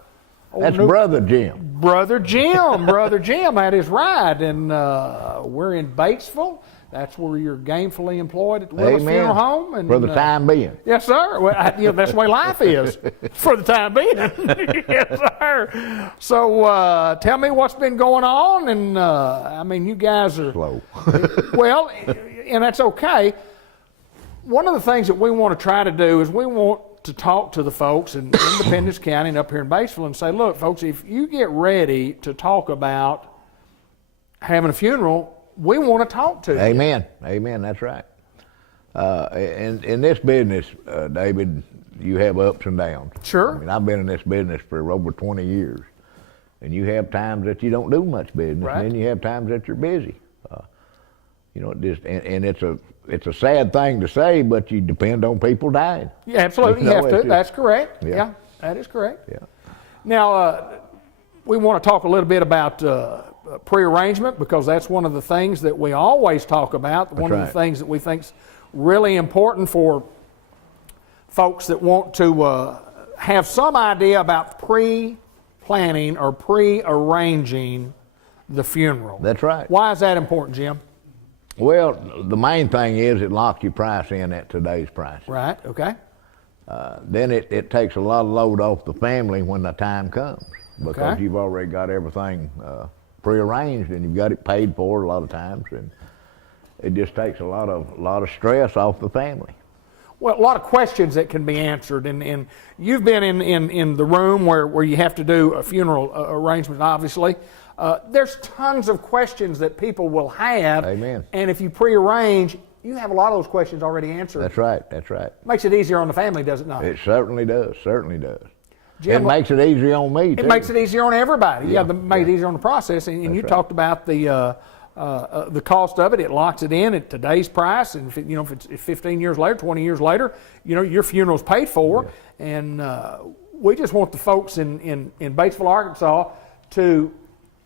That's Brother Jim. Brother Jim. Brother Jim, that is right. And we're in Batesville. That's where you're gainfully employed at the Willis Funeral Home. And, for the time being. Yes, sir. Well, that's the way life is for the time being. Yes, sir. So tell me what's been going on. And, you guys are... Slow. Well, and that's okay. One of the things that we want to try to do is we want to talk to the folks in Independence County and up here in Batesville and say, look, folks, if you get ready to talk about having a funeral, we want to talk to you. Amen. Amen. That's right. In this business, David, you have ups and downs. Sure. I've been in this business for over 20 years, and you have times that you don't do much business, right. and then you have times that you're busy. It's a sad thing to say, but you depend on people dying. Yeah, absolutely. You have to. That's correct. Yeah, that is correct. Yeah. Now, we want to talk a little bit about prearrangement, because that's one of the things that we always talk about. One of the things that we think is really important for folks that want to have some idea about pre-planning or pre-arranging the funeral. That's right. Why is that important, Jim? Well, the main thing is it locks your price in at today's price. Right, okay. Then it takes a lot of load off the family when the time comes, because Okay. you've already got everything prearranged and you've got it paid for a lot of times, and it just takes a lot of stress off the family. Well, a lot of questions that can be answered, and you've been in the room where you have to do a funeral arrangement, obviously. There's tons of questions that people will have. Amen. And if you prearrange, you have a lot of those questions already answered. That's right, that's right. Makes it easier on the family, does it not? It certainly does, certainly does. Jim, it makes it easier on me, too. It makes it easier on everybody. Yeah, Make it easier on the process. And you right. talked about the cost of it. It locks it in at today's price. And if it's 15 years later, 20 years later, your funeral's paid for. Yeah. And we just want the folks in Batesville, Arkansas, to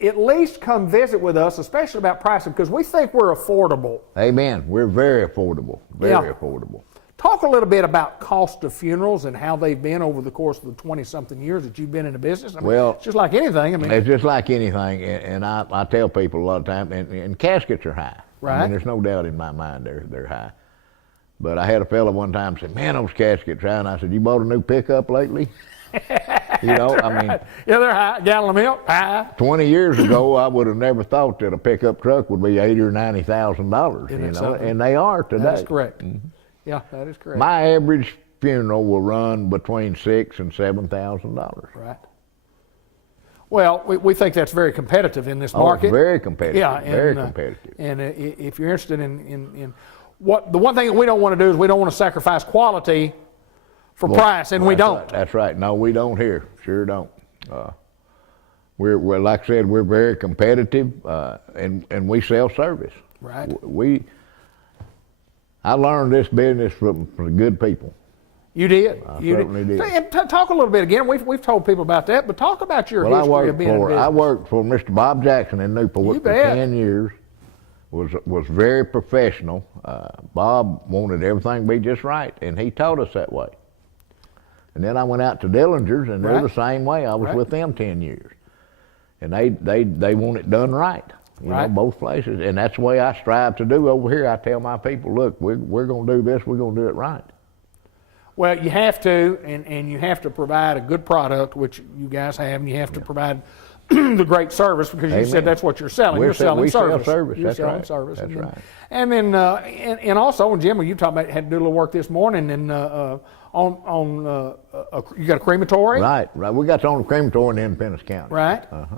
at least come visit with us, especially about pricing, because we think we're affordable. Amen. We're very affordable. Very affordable. Talk a little bit about cost of funerals and how they've been over the course of the 20-something years that you've been in the business. I mean, well, it's just like anything. It's just like anything, and I tell people a lot of times, and caskets are high. Right. I mean, there's no doubt in my mind they're high. But I had a fella one time say, "Man, those caskets high." And I said, "You bought a new pickup lately?" I mean, yeah, they're high. Gallon of milk, high. 20 years ago, I would have never thought that a pickup truck would be $80,000 or $90,000. And they are today. That's correct. Mm-hmm. Yeah, that is correct. My average funeral will run between $6,000 and $7,000. Right. Well, we think that's very competitive in this Oh, market. it's very competitive. Yeah, very competitive. And if you're interested in the one thing that we don't want to do is we don't want to sacrifice quality for price, and we don't. Right, that's right. No, we don't here. Sure don't. We're like I said, we're very competitive, and we sell service. Right. I learned this business from good people. You did. I certainly did. And talk a little bit again. We've told people about that, but talk about your history of being in business. I worked for Mr. Bob Jackson in Newport You for bet. 10 years. Was very professional. Bob wanted everything to be just right, and he taught us that way. And then I went out to Dillinger's, and they're Right. the same way. I was Right. with them 10 years, and they want it done right. You know, Right. both places, and that's the way I strive to do over here. I tell my people, look, we're going to do this. We're going to do it right. Well, you have to, and you have to provide a good product, which you guys have, and you have to provide the great service, because you Amen. said that's what you're selling. We You're selling sell service. service. You're That's selling right. service. That's and then, right. And then, and also, Jim, when you talk about had to do a little work this morning, and you got a crematory, Right. We got your own crematory in Independence County. right? Uh-huh.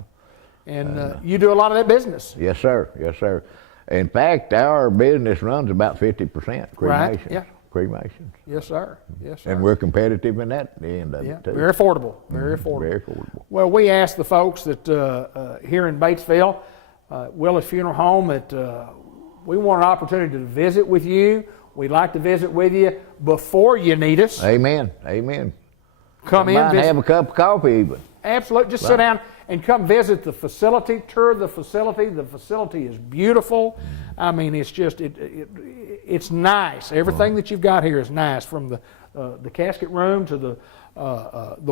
And you do a lot of that business. Yes, sir. Yes, sir. In fact, our business runs about 50% cremations. Right, yeah. Cremations. Yes, sir. Yes, sir. And we're competitive in that end of yeah, it, too. very affordable. Very affordable. Very affordable. Well, we asked the folks that here in Batesville, Willis Funeral Home, that we want an opportunity to visit with you. We'd like to visit with you before you need us. Amen. Amen. Come in, by and visit. have a cup of coffee even. Absolutely. Just sit down and come visit the facility, tour the facility. The facility is beautiful. I mean, it's just it's nice. Everything that you've got here is nice, from the casket room to the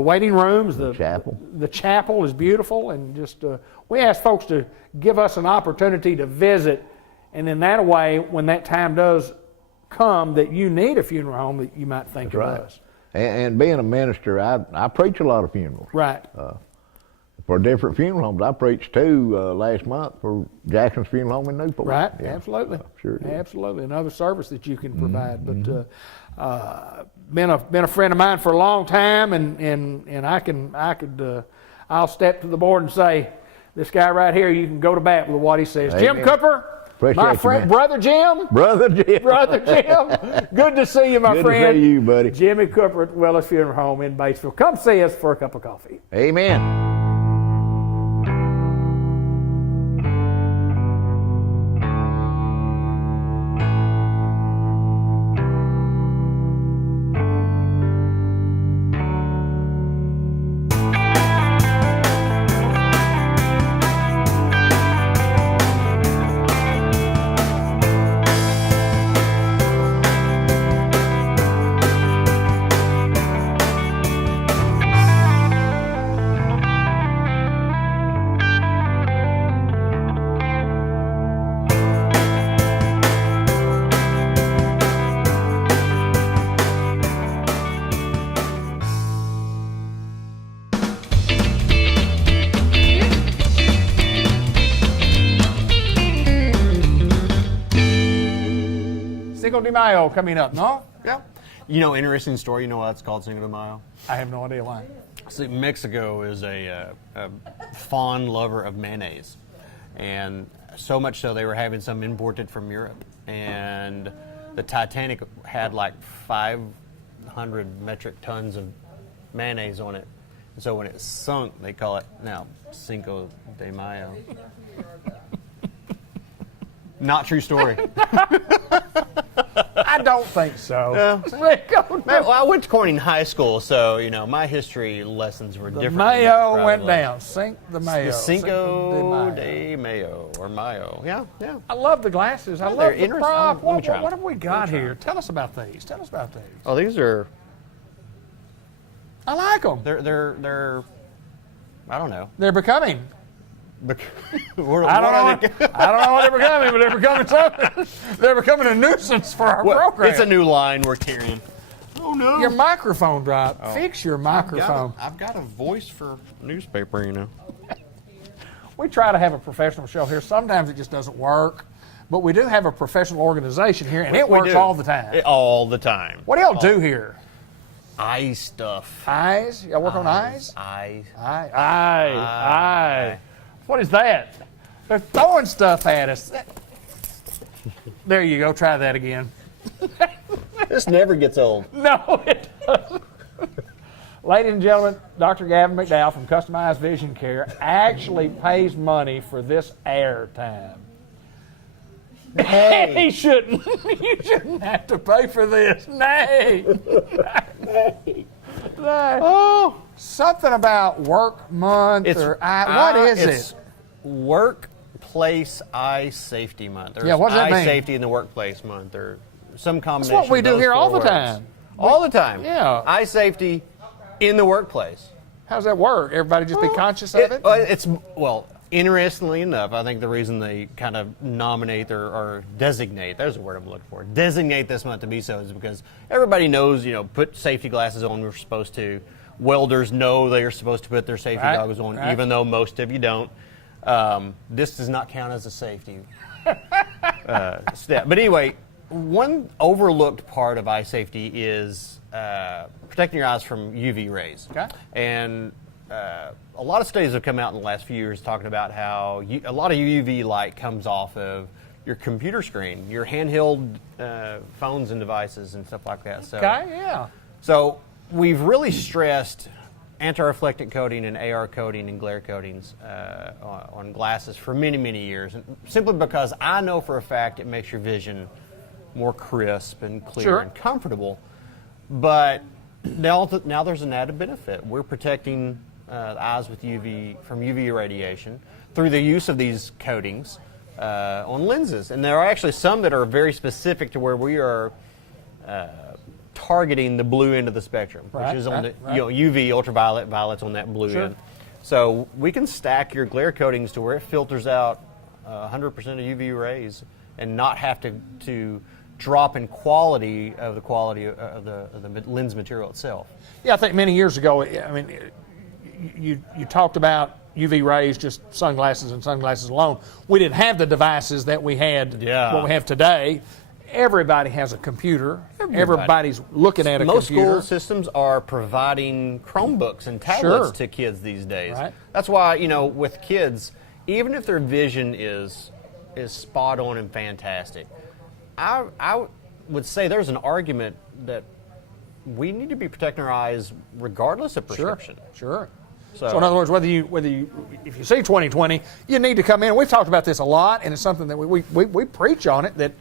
waiting rooms. The chapel. The chapel is beautiful, and just we ask folks to give us an opportunity to visit, and then that way, when that time does come that you need a funeral home, that you might think That's of right. us. And being a minister, I preach a lot of funerals. Right. For different funeral homes. I preached 2 last month for Jackson's Funeral Home in Newport. Right, Yeah. absolutely. Sure did. Absolutely. Another service that you can provide. But been a friend of mine for a long time, and I'll step to the board and say, this guy right here, you can go to bat with what he says. Amen. Jim Cooper, Appreciate my you, friend, man. Brother Jim. Brother Jim. Brother Jim, good to see you, my Good friend. to see you, buddy. Jimmy Cooper at Willis Funeral Home in Batesville. Come see us for a cup of coffee. Amen. Cinco de Mayo coming up, no? Yeah. You know, interesting story. You know why it's called Cinco de Mayo? I have no idea why. See, Mexico is a fond lover of mayonnaise, and so much so they were having some imported from Europe, and the Titanic had like 500 metric tons of mayonnaise on it. And so when it sunk, they call it now Cinco de Mayo. Not true story. I don't think so. Well, I went to Corning High School, so you know my history lessons were different. Mayo went down. Sink the Mayo. The Cinco de Mayo or Mayo. Yeah, yeah. I love the glasses. I Oh, love they're the interesting. prop. Let me try What them. have we got here? Tell us about these. Tell us about these. Oh, these are I like them. they're I don't know. They're becoming. What I don't know what they're becoming, but they're becoming something. They're becoming a nuisance for our program. It's a new line we're carrying. Oh no! Your microphone dropped. Fix your microphone. I've got a voice for newspaper, you know. We try to have a professional show here. Sometimes it just doesn't work, but we do have a professional organization here, and it We works do. all the time. All the time. What do y'all do here? Eye stuff. Eyes? Y'all work on eyes? Eye. Eye. What is that? They're throwing stuff at us. There you go. Try that again. This never gets old. No, it doesn't. Ladies and gentlemen, Dr. Gavin McDowell from Customized Vision Care actually pays money for this air time. Hey. He shouldn't. You shouldn't have to pay for this. Nay. Nay. Oh, something about work month or what is it's it? Workplace Eye Safety Month. There's Yeah, what does that eye mean? Safety in the workplace month, or some combination. That's what we of do those here all four the words. time. All the time. Yeah. Eye safety in the workplace. How does that work? Everybody just be conscious of it? It's interestingly enough, I think the reason they kind of nominate or designate, there's a word I'm looking for, designate this month to be so is because everybody knows, put safety glasses on, we're supposed to. Welders know they are supposed to put their safety goggles on, even though most of you don't. This does not count as a safety step. But anyway, one overlooked part of eye safety is protecting your eyes from UV rays. Okay. And a lot of studies have come out in the last few years talking about how a lot of UV light comes off of your computer screen, your handheld phones and devices and stuff like that. So, Okay, yeah. So we've really stressed anti-reflectant coating and AR coating and glare coatings on glasses for many, many years, and simply because I know for a fact it makes your vision more crisp and clear and comfortable. But now there's an added benefit. We're protecting the eyes with from UV radiation through the use of these coatings on lenses. And there are actually some that are very specific to where we are targeting the blue end of the spectrum, which is on the UV, ultraviolet, violet's on that blue end. So we can stack your glare coatings to where it filters out 100% of UV rays and not have to drop in quality of the lens material itself. Yeah, I think many years ago, I mean, you talked about UV rays, just sunglasses and sunglasses alone. We didn't have the devices that we had, what we have today. Everybody has a computer. Everybody's looking at a Most computer. school systems are providing Chromebooks and tablets to kids these days. Right. That's why, with kids, even if their vision is spot on and fantastic, I would say there's an argument that we need to be protecting our eyes regardless of prescription. Sure. So in other words, whether you if you see 20/20, you need to come in. We've talked about this a lot, and it's something that we preach on it, that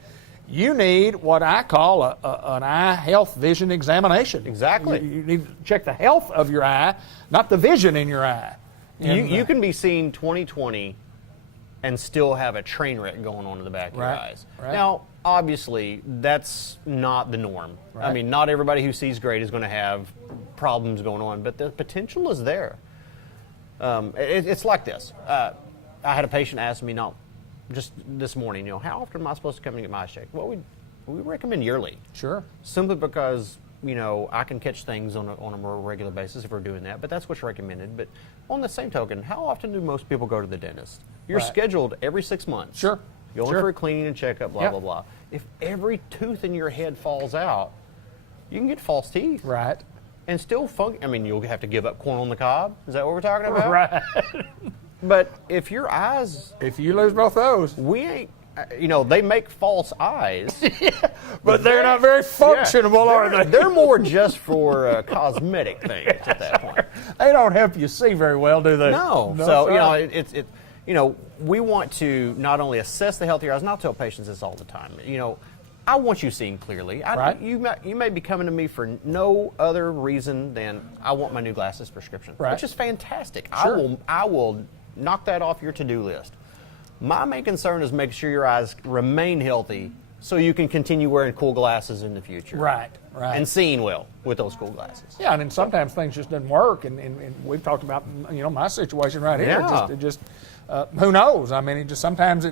you need what I call an eye health vision examination. Exactly. You need to check the health of your eye, not the vision in your eye. You can be seeing 20/20 and still have a train wreck going on in the back of your eyes. Right. Now, obviously, that's not the norm. Right. I mean, not everybody who sees great is going to have problems going on, but the potential is there. It's like this. I had a patient ask me, just this morning, how often am I supposed to come and get my eyes checked? Well, we recommend yearly. Sure. Simply because, I can catch things on a more regular basis if we're doing that, but that's what's recommended. But on the same token, how often do most people go to the dentist? You're scheduled every 6 months. Sure. Go in Sure. for a cleaning and checkup, blah, Yep. blah, blah. If every tooth in your head falls out, you can get false teeth. Right. And still I mean, you'll have to give up corn on the cob. Is that what we're talking about? Right. But if your eyes, If you lose both those. we ain't, they make false eyes. But they're not very functional, are they? They're more just for cosmetic things at that point. They don't help you see very well, do they? No. So, sir. we want to not only assess the health of your eyes, and I'll tell patients this all the time. I want you seeing clearly. Right. You may be coming to me for no other reason than I want my new glasses prescription, Right. which is fantastic. Sure. I will knock that off your to-do list. My main concern is making sure your eyes remain healthy so you can continue wearing cool glasses in the future. Right. And seeing well with those cool glasses. Yeah, and then sometimes things just doesn't work, and we've talked about my situation right here. Yeah. It just who knows? I mean, it just sometimes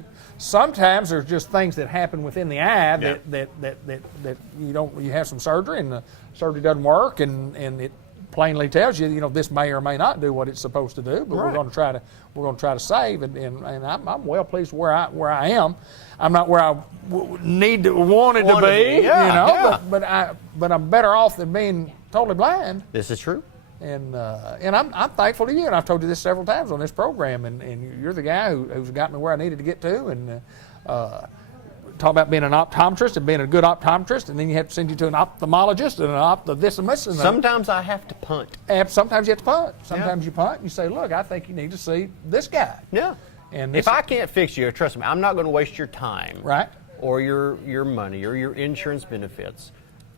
there's just things that happen within the eye that you have some surgery and the surgery doesn't work, and it plainly tells you this may or may not do what it's supposed to do, but Right. we're going to try to save, and I'm well pleased where I am. I'm not where I wanted to be, yeah. but I'm better off than being totally blind. This is true. And I'm thankful to you, and I've told you this several times on this program, and you're the guy who's got me where I needed to get to, and talk about being an optometrist and being a good optometrist, and then you have to send you to an ophthalmologist and an this and this. And Sometimes I have to punt. sometimes you have to punt. Sometimes you punt and you say, look, I think you need to see this guy. Yeah. And If I can't fix you, trust me, I'm not going to waste your time. Right. Or your money or your insurance benefits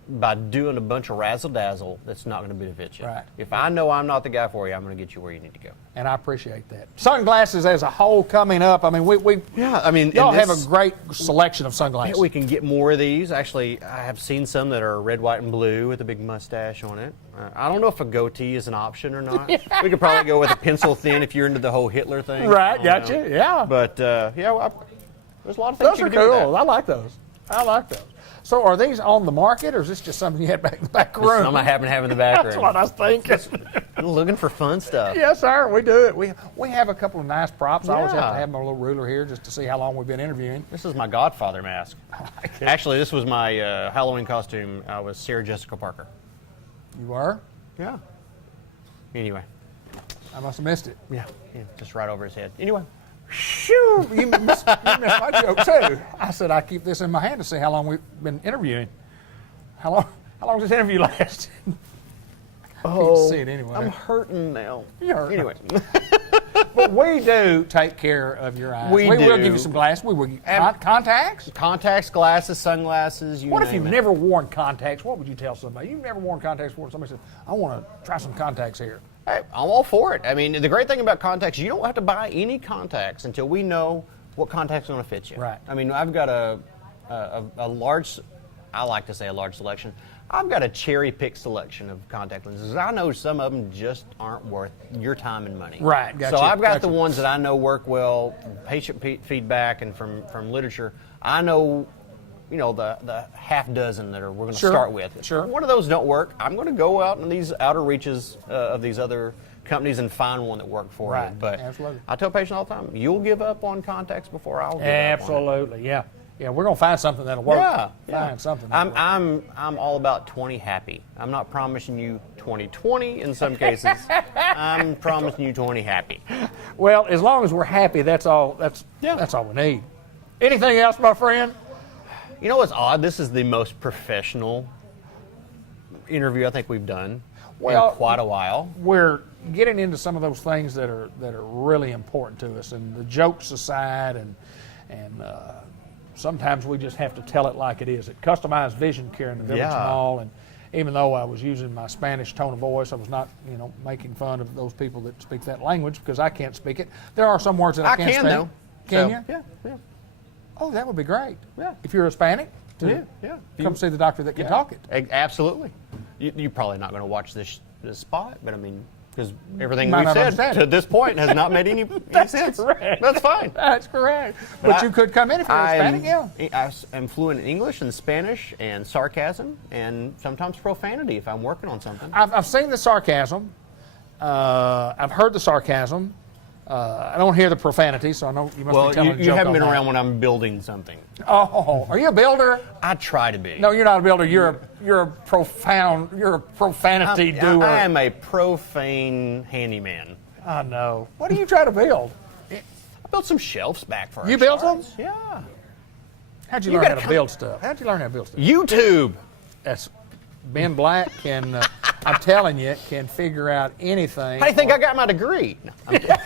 by doing a bunch of razzle-dazzle that's not going to benefit you. Right. If I know I'm not the guy for you, I'm going to get you where you need to go. And I appreciate that. Sunglasses as a whole coming up. I mean, y'all have a great selection of sunglasses. We can get more of these. Actually, I have seen some that are red, white, and blue with a big mustache on it. I don't know if a goatee is an option or not. We could probably go with a pencil thin if you're into the whole Hitler thing. Right, I don't gotcha, know. yeah. But, there's a lot of things Those you are can do with cool. that. I like those. So are these on the market, or is this just something you had back in the back room? Some I happen to have in the back room. That's what I was thinking. I'm looking for fun stuff. Yes, sir. We do it. We have a couple of nice props. I always have Yeah. to have my little ruler here just to see how long we've been interviewing. This is my Godfather mask. Actually, this was my Halloween costume. I was Sarah Jessica Parker. You were? Yeah. Anyway. I must have missed it. Yeah. Just right over his head. Anyway. Shoo! You missed my joke too. I said I keep this in my hand to see how long we've been interviewing. How long does this interview last? Oh, see it anyway. I'm hurting now. You're hurting. Anyway. But we do take care of your eyes. We will do. give you some glasses. We will give you contacts. Contacts, glasses, sunglasses, What if name you've it. never worn contacts? What would you tell somebody? You've never worn contacts before. Somebody says, I want to try some contacts here. Hey, I'm all for it. I mean, the great thing about contacts, you don't have to buy any contacts until we know what contacts are going to fit you. Right. I mean, I've got a large, I like to say a large selection. I've got a cherry-picked selection of contact lenses. I know some of them just aren't worth your time and money. Right, gotcha, So I've got gotcha. the ones that I know work well, patient feedback, and from literature. I know, the half dozen that we're going to Sure, start with. sure. If one of those don't work, I'm going to go out in these outer reaches of these other companies and find one that works for Right, me. But absolutely. I tell patients all the time, you'll give up on contacts before I'll give up on it. Absolutely, yeah. Yeah, we're going to find something that'll work. Yeah, Find something that'll work. I'm all about 20 happy. I'm not promising you 2020 in some cases. I'm promising you 20 happy. Well, as long as we're happy, that's all. That's all we need. Anything else, my friend? You know what's odd? This is the most professional interview I think we've done in quite a while. We're getting into some of those things that are really important to us, and the jokes aside, and sometimes we just have to tell it like it is. At Customized Vision Care in the Village Mall, and even though I was using my Spanish tone of voice, I was not, making fun of those people that speak that language because I can't speak it. There are some words that I can't can speak. though. Can So, you? Yeah. Oh, that would be great. Yeah. If you're Hispanic, Yeah. come see the doctor that can talk it. Absolutely. You're probably not going to watch this spot, but I mean, because everything Might we've not said understand to it. this point has not made any sense. correct. That's fine. That's correct. But you could come in if you're Hispanic, yeah. I'm fluent in English and Spanish and sarcasm and sometimes profanity if I'm working on something. I've seen the sarcasm. I've heard the sarcasm. I don't hear the profanity, so I know you must Well, be telling a joke you haven't on been that. around when I'm building something. Oh, are you a builder? I try to be. No, you're not a builder. You're a profanity doer. I am a profane handyman. I know. What do you try to build? I built some shelves back for You our built shards. them? Yeah. How'd you You learn how gotta to come- build stuff? How'd you learn how to build stuff? YouTube. That's Ben Black can. I'm telling you, can figure out anything. How do you think I got my degree? No, I'm kidding.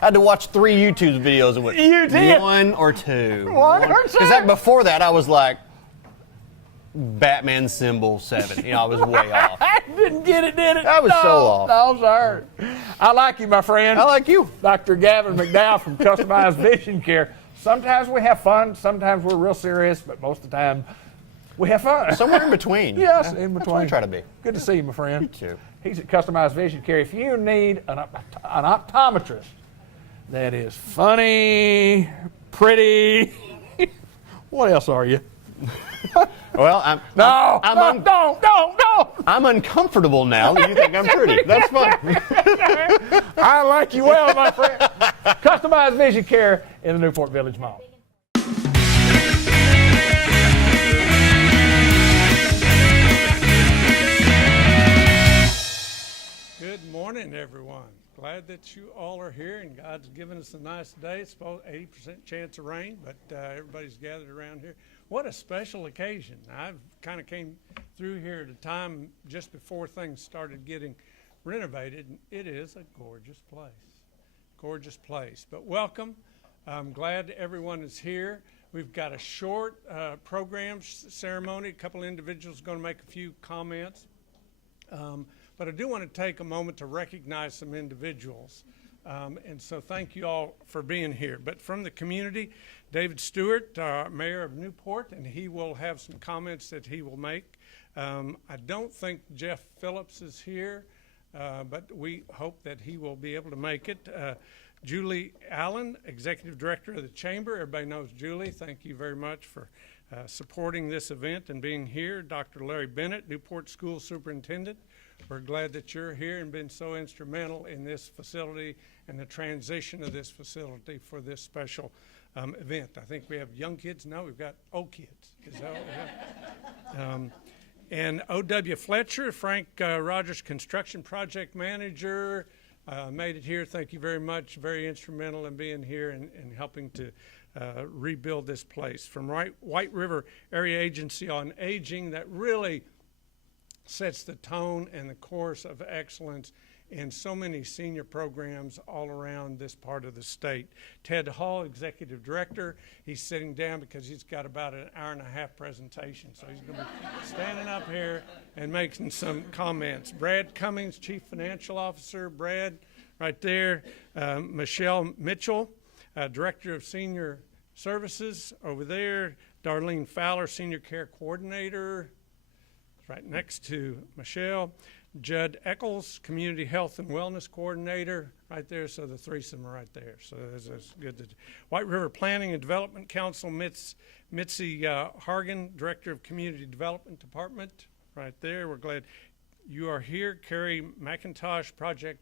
I had to watch 3 YouTube videos and went, You did? 1 or 2. One or two? Because before that, I was like, Batman symbol 7. You know, I was way off. I didn't get it, did it? I was no, so off. No, sir. I like you, my friend. I like you. Dr. Gavin McDowell from Customized Vision Care. Sometimes we have fun, sometimes we're real serious, but most of the time we have fun. Somewhere in between. Yes, Yeah, in that's between. what I try to be. Good to see you, my friend. You too. He's at Customized Vision Care. If you need an optometrist that is funny, pretty, what else are you? Well, I'm uncomfortable now that you think I'm pretty. That's fine. I like you well, my friend. Customized Vision Care in the Newport Village Mall. Good morning, everyone. Glad that you all are here and God's given us a nice day. It's about 80% chance of rain, but everybody's gathered around here. What a special occasion. I've kind of came through here at a time just before things started getting renovated, and it is a gorgeous place. Gorgeous place. But welcome. I'm glad everyone is here. We've got a short program ceremony. A couple individuals are going to make a few comments. But I do want to take a moment to recognize some individuals. And so thank you all for being here. But from the community, David Stewart, Mayor of Newport, and he will have some comments that he will make. I don't think Jeff Phillips is here, but we hope that he will be able to make it. Julie Allen, Executive Director of the Chamber. Everybody knows Julie. Thank you very much for supporting this event and being here. Dr. Larry Bennett, Newport School Superintendent. We're glad that you're here and been so instrumental in this facility and the transition of this facility for this special event. I think we have young kids. No, we've got old kids. Is that what we have? And O.W. Fletcher, Frank Rogers Construction Project Manager, made it here. Thank you very much. Very instrumental in being here and helping to rebuild this place. From White River Area Agency on Aging, that really sets the tone and the course of excellence in so many senior programs all around this part of the state. Ted Hall, Executive Director, he's sitting down because he's got about an hour-and-a-half presentation, so he's going to be standing up here and making some comments. Brad Cummings, Chief Financial Officer. Brad, right there. Michelle Mitchell, Director of Senior Services over there. Darlene Fowler, Senior Care Coordinator, right next to Michelle. Judd Eccles, Community Health and Wellness Coordinator, right there. So the threesome are right there. So that's good. White River Planning and Development Council, Mitzi Hargan, Director of Community Development Department, right there. We're glad you are here. Carrie McIntosh, Project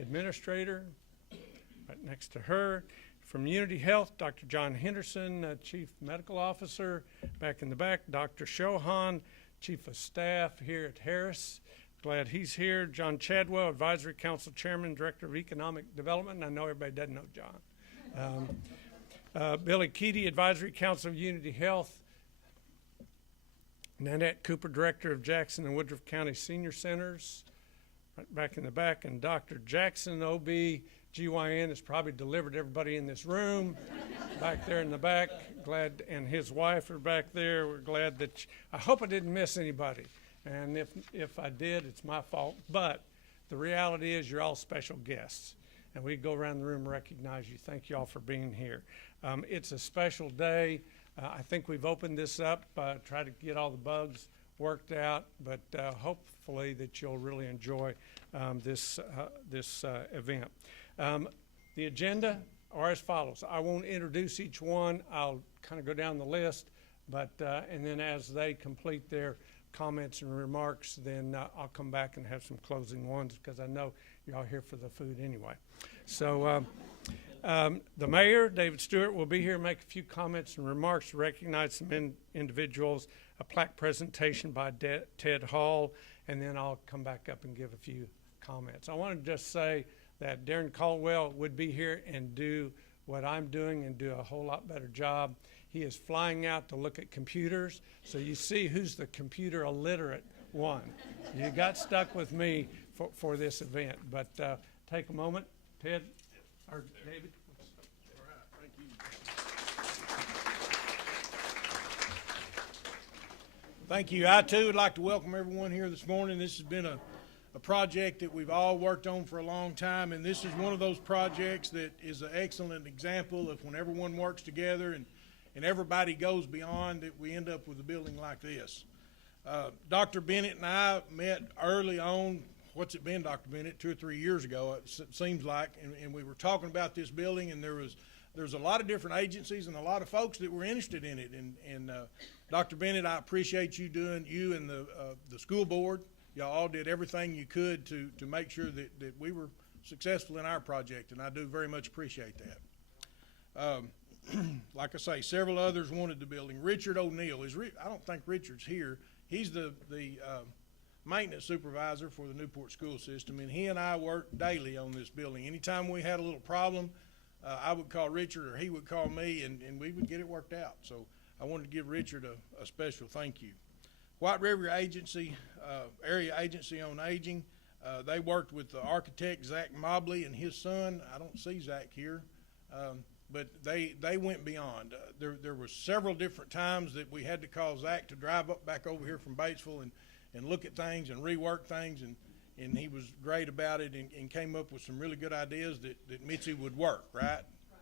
Administrator, right next to her. From Unity Health, Dr. John Henderson, Chief Medical Officer, back in the back. Dr. Shohan, Chief of Staff here at Harris. Glad he's here. John Chadwell, Advisory Council Chairman, Director of Economic Development. I know everybody doesn't know John. Billy Keaty, Advisory Council of Unity Health. Nanette Cooper, Director of Jackson and Woodruff County Senior Centers, right back in the back. And Dr. Jackson, OB-GYN, has probably delivered everybody in this room back there in the back. Glad, and his wife are back there. We're glad that, I hope I didn't miss anybody. And if I did, it's my fault. But the reality is you're all special guests. And we go around the room and recognize you. Thank you all for being here. It's a special day. I think we've opened this up, try to get all the bugs worked out, but hopefully that you'll really enjoy this event. The agenda are as follows. I won't introduce each one. I'll kind of go down the list, but and then as they complete their comments and remarks, then I'll come back and have some closing ones because I know y'all here for the food anyway. So the mayor, David Stewart, will be here, make a few comments and remarks to recognize some individuals, a plaque presentation by Ted Hall, and then I'll come back up and give a few comments. I want to just say that Darren Caldwell would be here and do what I'm doing and do a whole lot better job. He is flying out to look at computers, so you see who's the computer illiterate one. You got stuck with me for this event, but take a moment, Ted, or David. All right, thank you. Thank you. I too would like to welcome everyone here this morning. This has been a project that we've all worked on for a long time, and this is one of those projects that is an excellent example of when everyone works together and everybody goes beyond, that we end up with a building like this. Dr. Bennett and I met early on. What's it been, Dr. Bennett? 2 or 3 years ago, it seems like, and we were talking about this building, and there's a lot of different agencies and a lot of folks that were interested in it. And Dr. Bennett, I appreciate you and the school board. Y'all all did everything you could to make sure that we were successful in our project, and I do very much appreciate that. Like I say, several others wanted the building. Richard O'Neill I don't think Richard's here. He's the maintenance supervisor for the Newport school system, and he and I work daily on this building. Anytime we had a little problem, I would call Richard or he would call me, and we would get it worked out. So I wanted to give Richard a special thank you. White River Agency, Area Agency on Aging, they worked with the architect Zach Mobley and his son. I don't see Zach here, but they went beyond. There were several different times that we had to call Zach to drive back over here from Batesville and look at things and rework things, and he was great about it and came up with some really good ideas that Mitzi would work, right?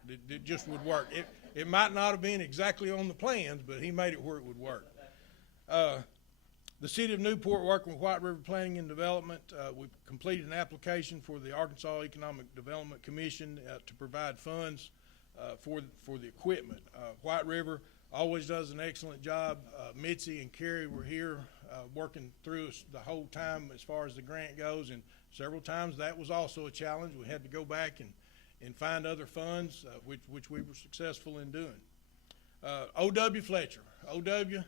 That just would work. It might not have been exactly on the plans, but he made it where it would work. The City of Newport, working with White River Planning and Development, we completed an application for the Arkansas Economic Development Commission to provide funds for the equipment. White River always does an excellent job. Mitzi and Carrie were here working through us the whole time as far as the grant goes, and several times that was also a challenge. We had to go back and find other funds, which we were successful in doing. O.W. Fletcher. O.W.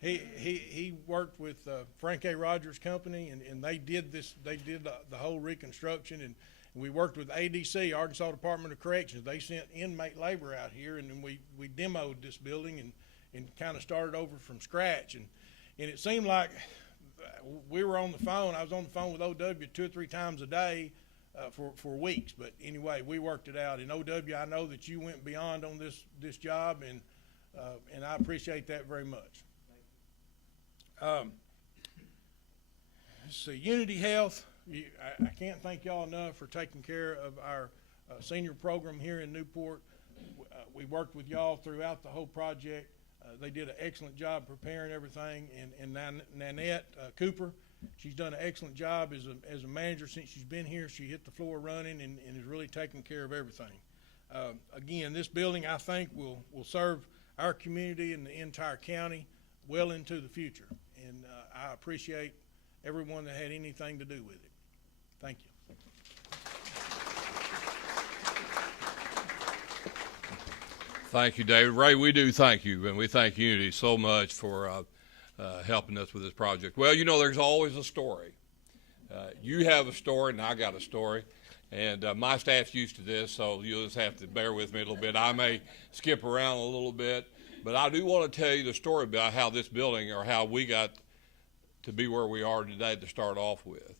He worked with Frank A. Rogers Company, and they did the whole reconstruction, and we worked with ADC, Arkansas Department of Corrections. They sent inmate labor out here, and then we demoed this building and kind of started over from scratch. And it seemed like we were on the phone. I was on the phone with OW 2 or 3 times a day for weeks. But anyway, we worked it out. And OW, I know that you went beyond on this job, and I appreciate that very much. Let's see, Unity Health. I can't thank y'all enough for taking care of our senior program here in Newport. We worked with y'all throughout the whole project. They did an excellent job preparing everything, and Nanette Cooper, she's done an excellent job as a manager since she's been here. She hit the floor running and is really taking care of everything. Again, this building, I think, will serve our community and the entire county well into the future, and I appreciate everyone that had anything to do with it. Thank you. Thank you, David. Ray, we do thank you, and we thank Unity so much for helping us with this project. Well, you know, there's always a story. You have a story, and I got a story, and my staff's used to this, so you'll just have to bear with me a little bit. I may skip around a little bit, but I do want to tell you the story about how this building, or how we got to be where we are today to start off with.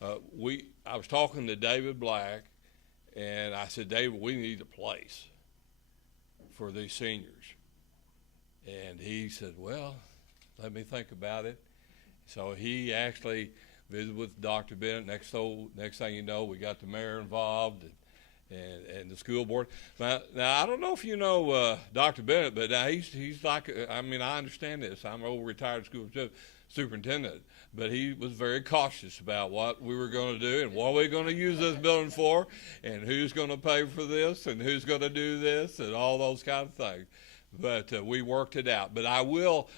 I was talking to David Black, and I said, David, we need a place for these seniors. And he said, well, let me think about it. So he actually visited with Dr. Bennett. Next thing you know, we got the mayor involved and the school board. Now I don't know if you know Dr. Bennett, but he's like, I mean, I understand this. I'm an old retired school superintendent, but he was very cautious about what we were going to do and what we're going to use this building for, and who's going to pay for this, and who's going to do this, and all those kind of things. But we worked it out. But I will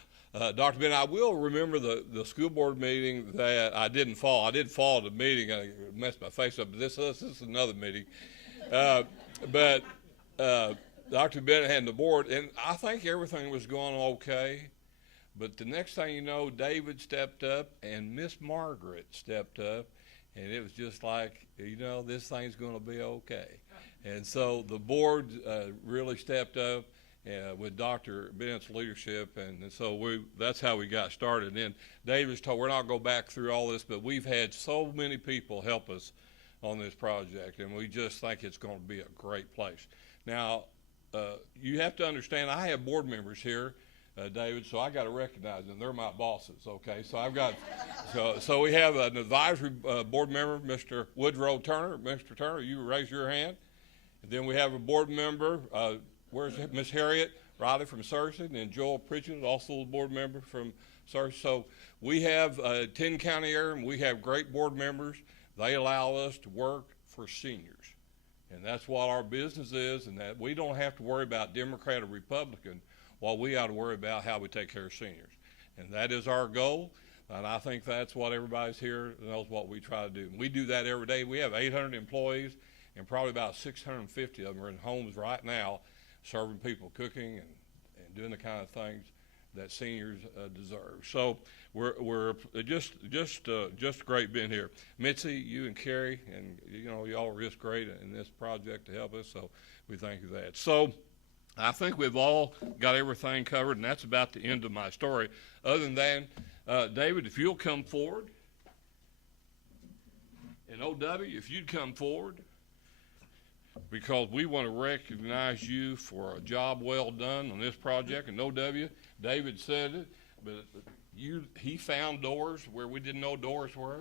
Dr. Ben, I will remember the school board meeting that I didn't fall. I did fall at the meeting. I messed my face up. But this is another meeting. But Dr. Bennett had the board, and I think everything was going okay. But the next thing you know, David stepped up and Miss Margaret stepped up, and it was just like, this thing's going to be okay. And so the board really stepped up with Dr. Bennett's leadership, and so that's how we got started. And then David's told, we're not going to go back through all this, but we've had so many people help us on this project, and we just think it's going to be a great place. Now, you have to understand, I have board members here, David, so I got to recognize them. They're my bosses, okay? So I've got, so we have an advisory board member, Mr. Woodrow Turner. Mr. Turner, you raise your hand. And then we have a board member, where's Miss Harriet Riley from Searcy, and then Joel Pritchett, also a board member from Searcy. So we have 10 county area, and we have great board members. They allow us to work for seniors. And that's what our business is, and that we don't have to worry about Democrat or Republican. What we ought to worry about how we take care of seniors. And that is our goal, and I think that's what everybody's here knows what we try to do. We do that every day. We have 800 employees, and probably about 650 of them are in homes right now serving people, cooking and doing the kind of things that seniors deserve. So we're just great being here. Mitzi, you and Carrie, and y'all are just great in this project to help us, so we thank you for that. So I think we've all got everything covered, and that's about the end of my story. Other than that, David, if you'll come forward, and OW, if you'd come forward, because we want to recognize you for a job well done on this project. And OW, David said it, but he found doors where we didn't know doors were.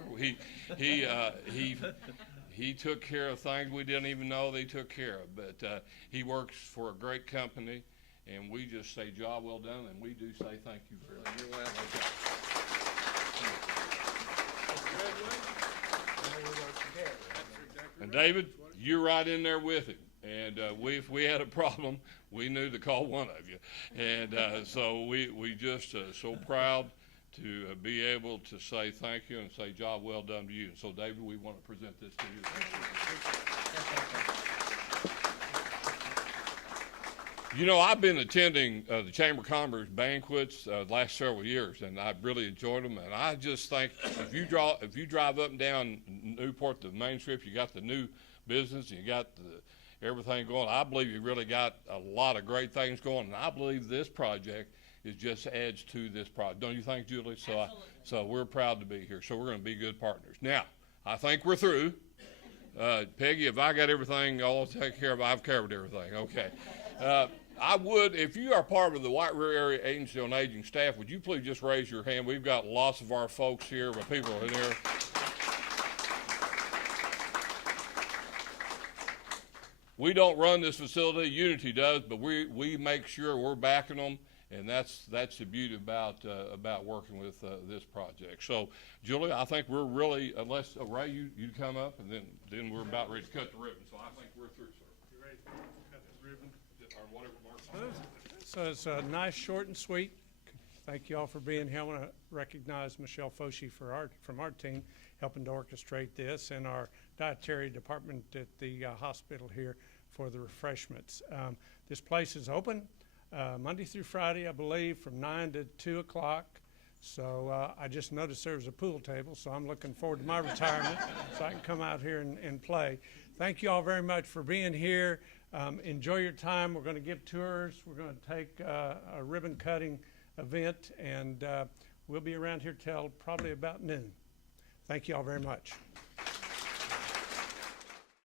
He took care of things we didn't even know they took care of. But he works for a great company, and we just say job well done, and we do say thank you very much. You're welcome. And David, you're right in there with him. And if we had a problem, we knew to call one of you. And so we just so proud to be able to say thank you and say job well done to you. And so, David, we want to present this to you. I've been attending the Chamber of Commerce banquets the last several years, and I've really enjoyed them. And I just think if you drive up and down Newport, the Main Strip, you got the new business, and you got everything going. I believe you really got a lot of great things going, and I believe this project just adds to this project. Don't you think, Julie? So we're proud to be here. So we're going to be good partners. Now, I think we're through. Peggy, if I got everything all taken care of, I've covered everything. Okay. I would, if you are part of the White River Area Agency on Aging staff, would you please just raise your hand? We've got lots of our folks here, but people in here. We don't run this facility, Unity does, but we make sure we're backing them, and that's the beauty about working with this project. So, Julie, I think we're really, unless Ray, you come up, and then we're about ready to cut the ribbon. So I think we're through, sir. You ready to cut the ribbon? Or whatever, Mark. So it's nice, short, and sweet. Thank you all for being here. I want to recognize Michelle Foshi from our team helping to orchestrate this, and our dietary department at the hospital here for the refreshments. This place is open Monday through Friday, I believe, from 9 to 2 o'clock. So I just noticed there was a pool table, so I'm looking forward to my retirement so I can come out here and play. Thank you all very much for being here. Enjoy your time. We're going to give tours. We're going to take a ribbon cutting event, and we'll be around here till probably about noon. Thank you all very much.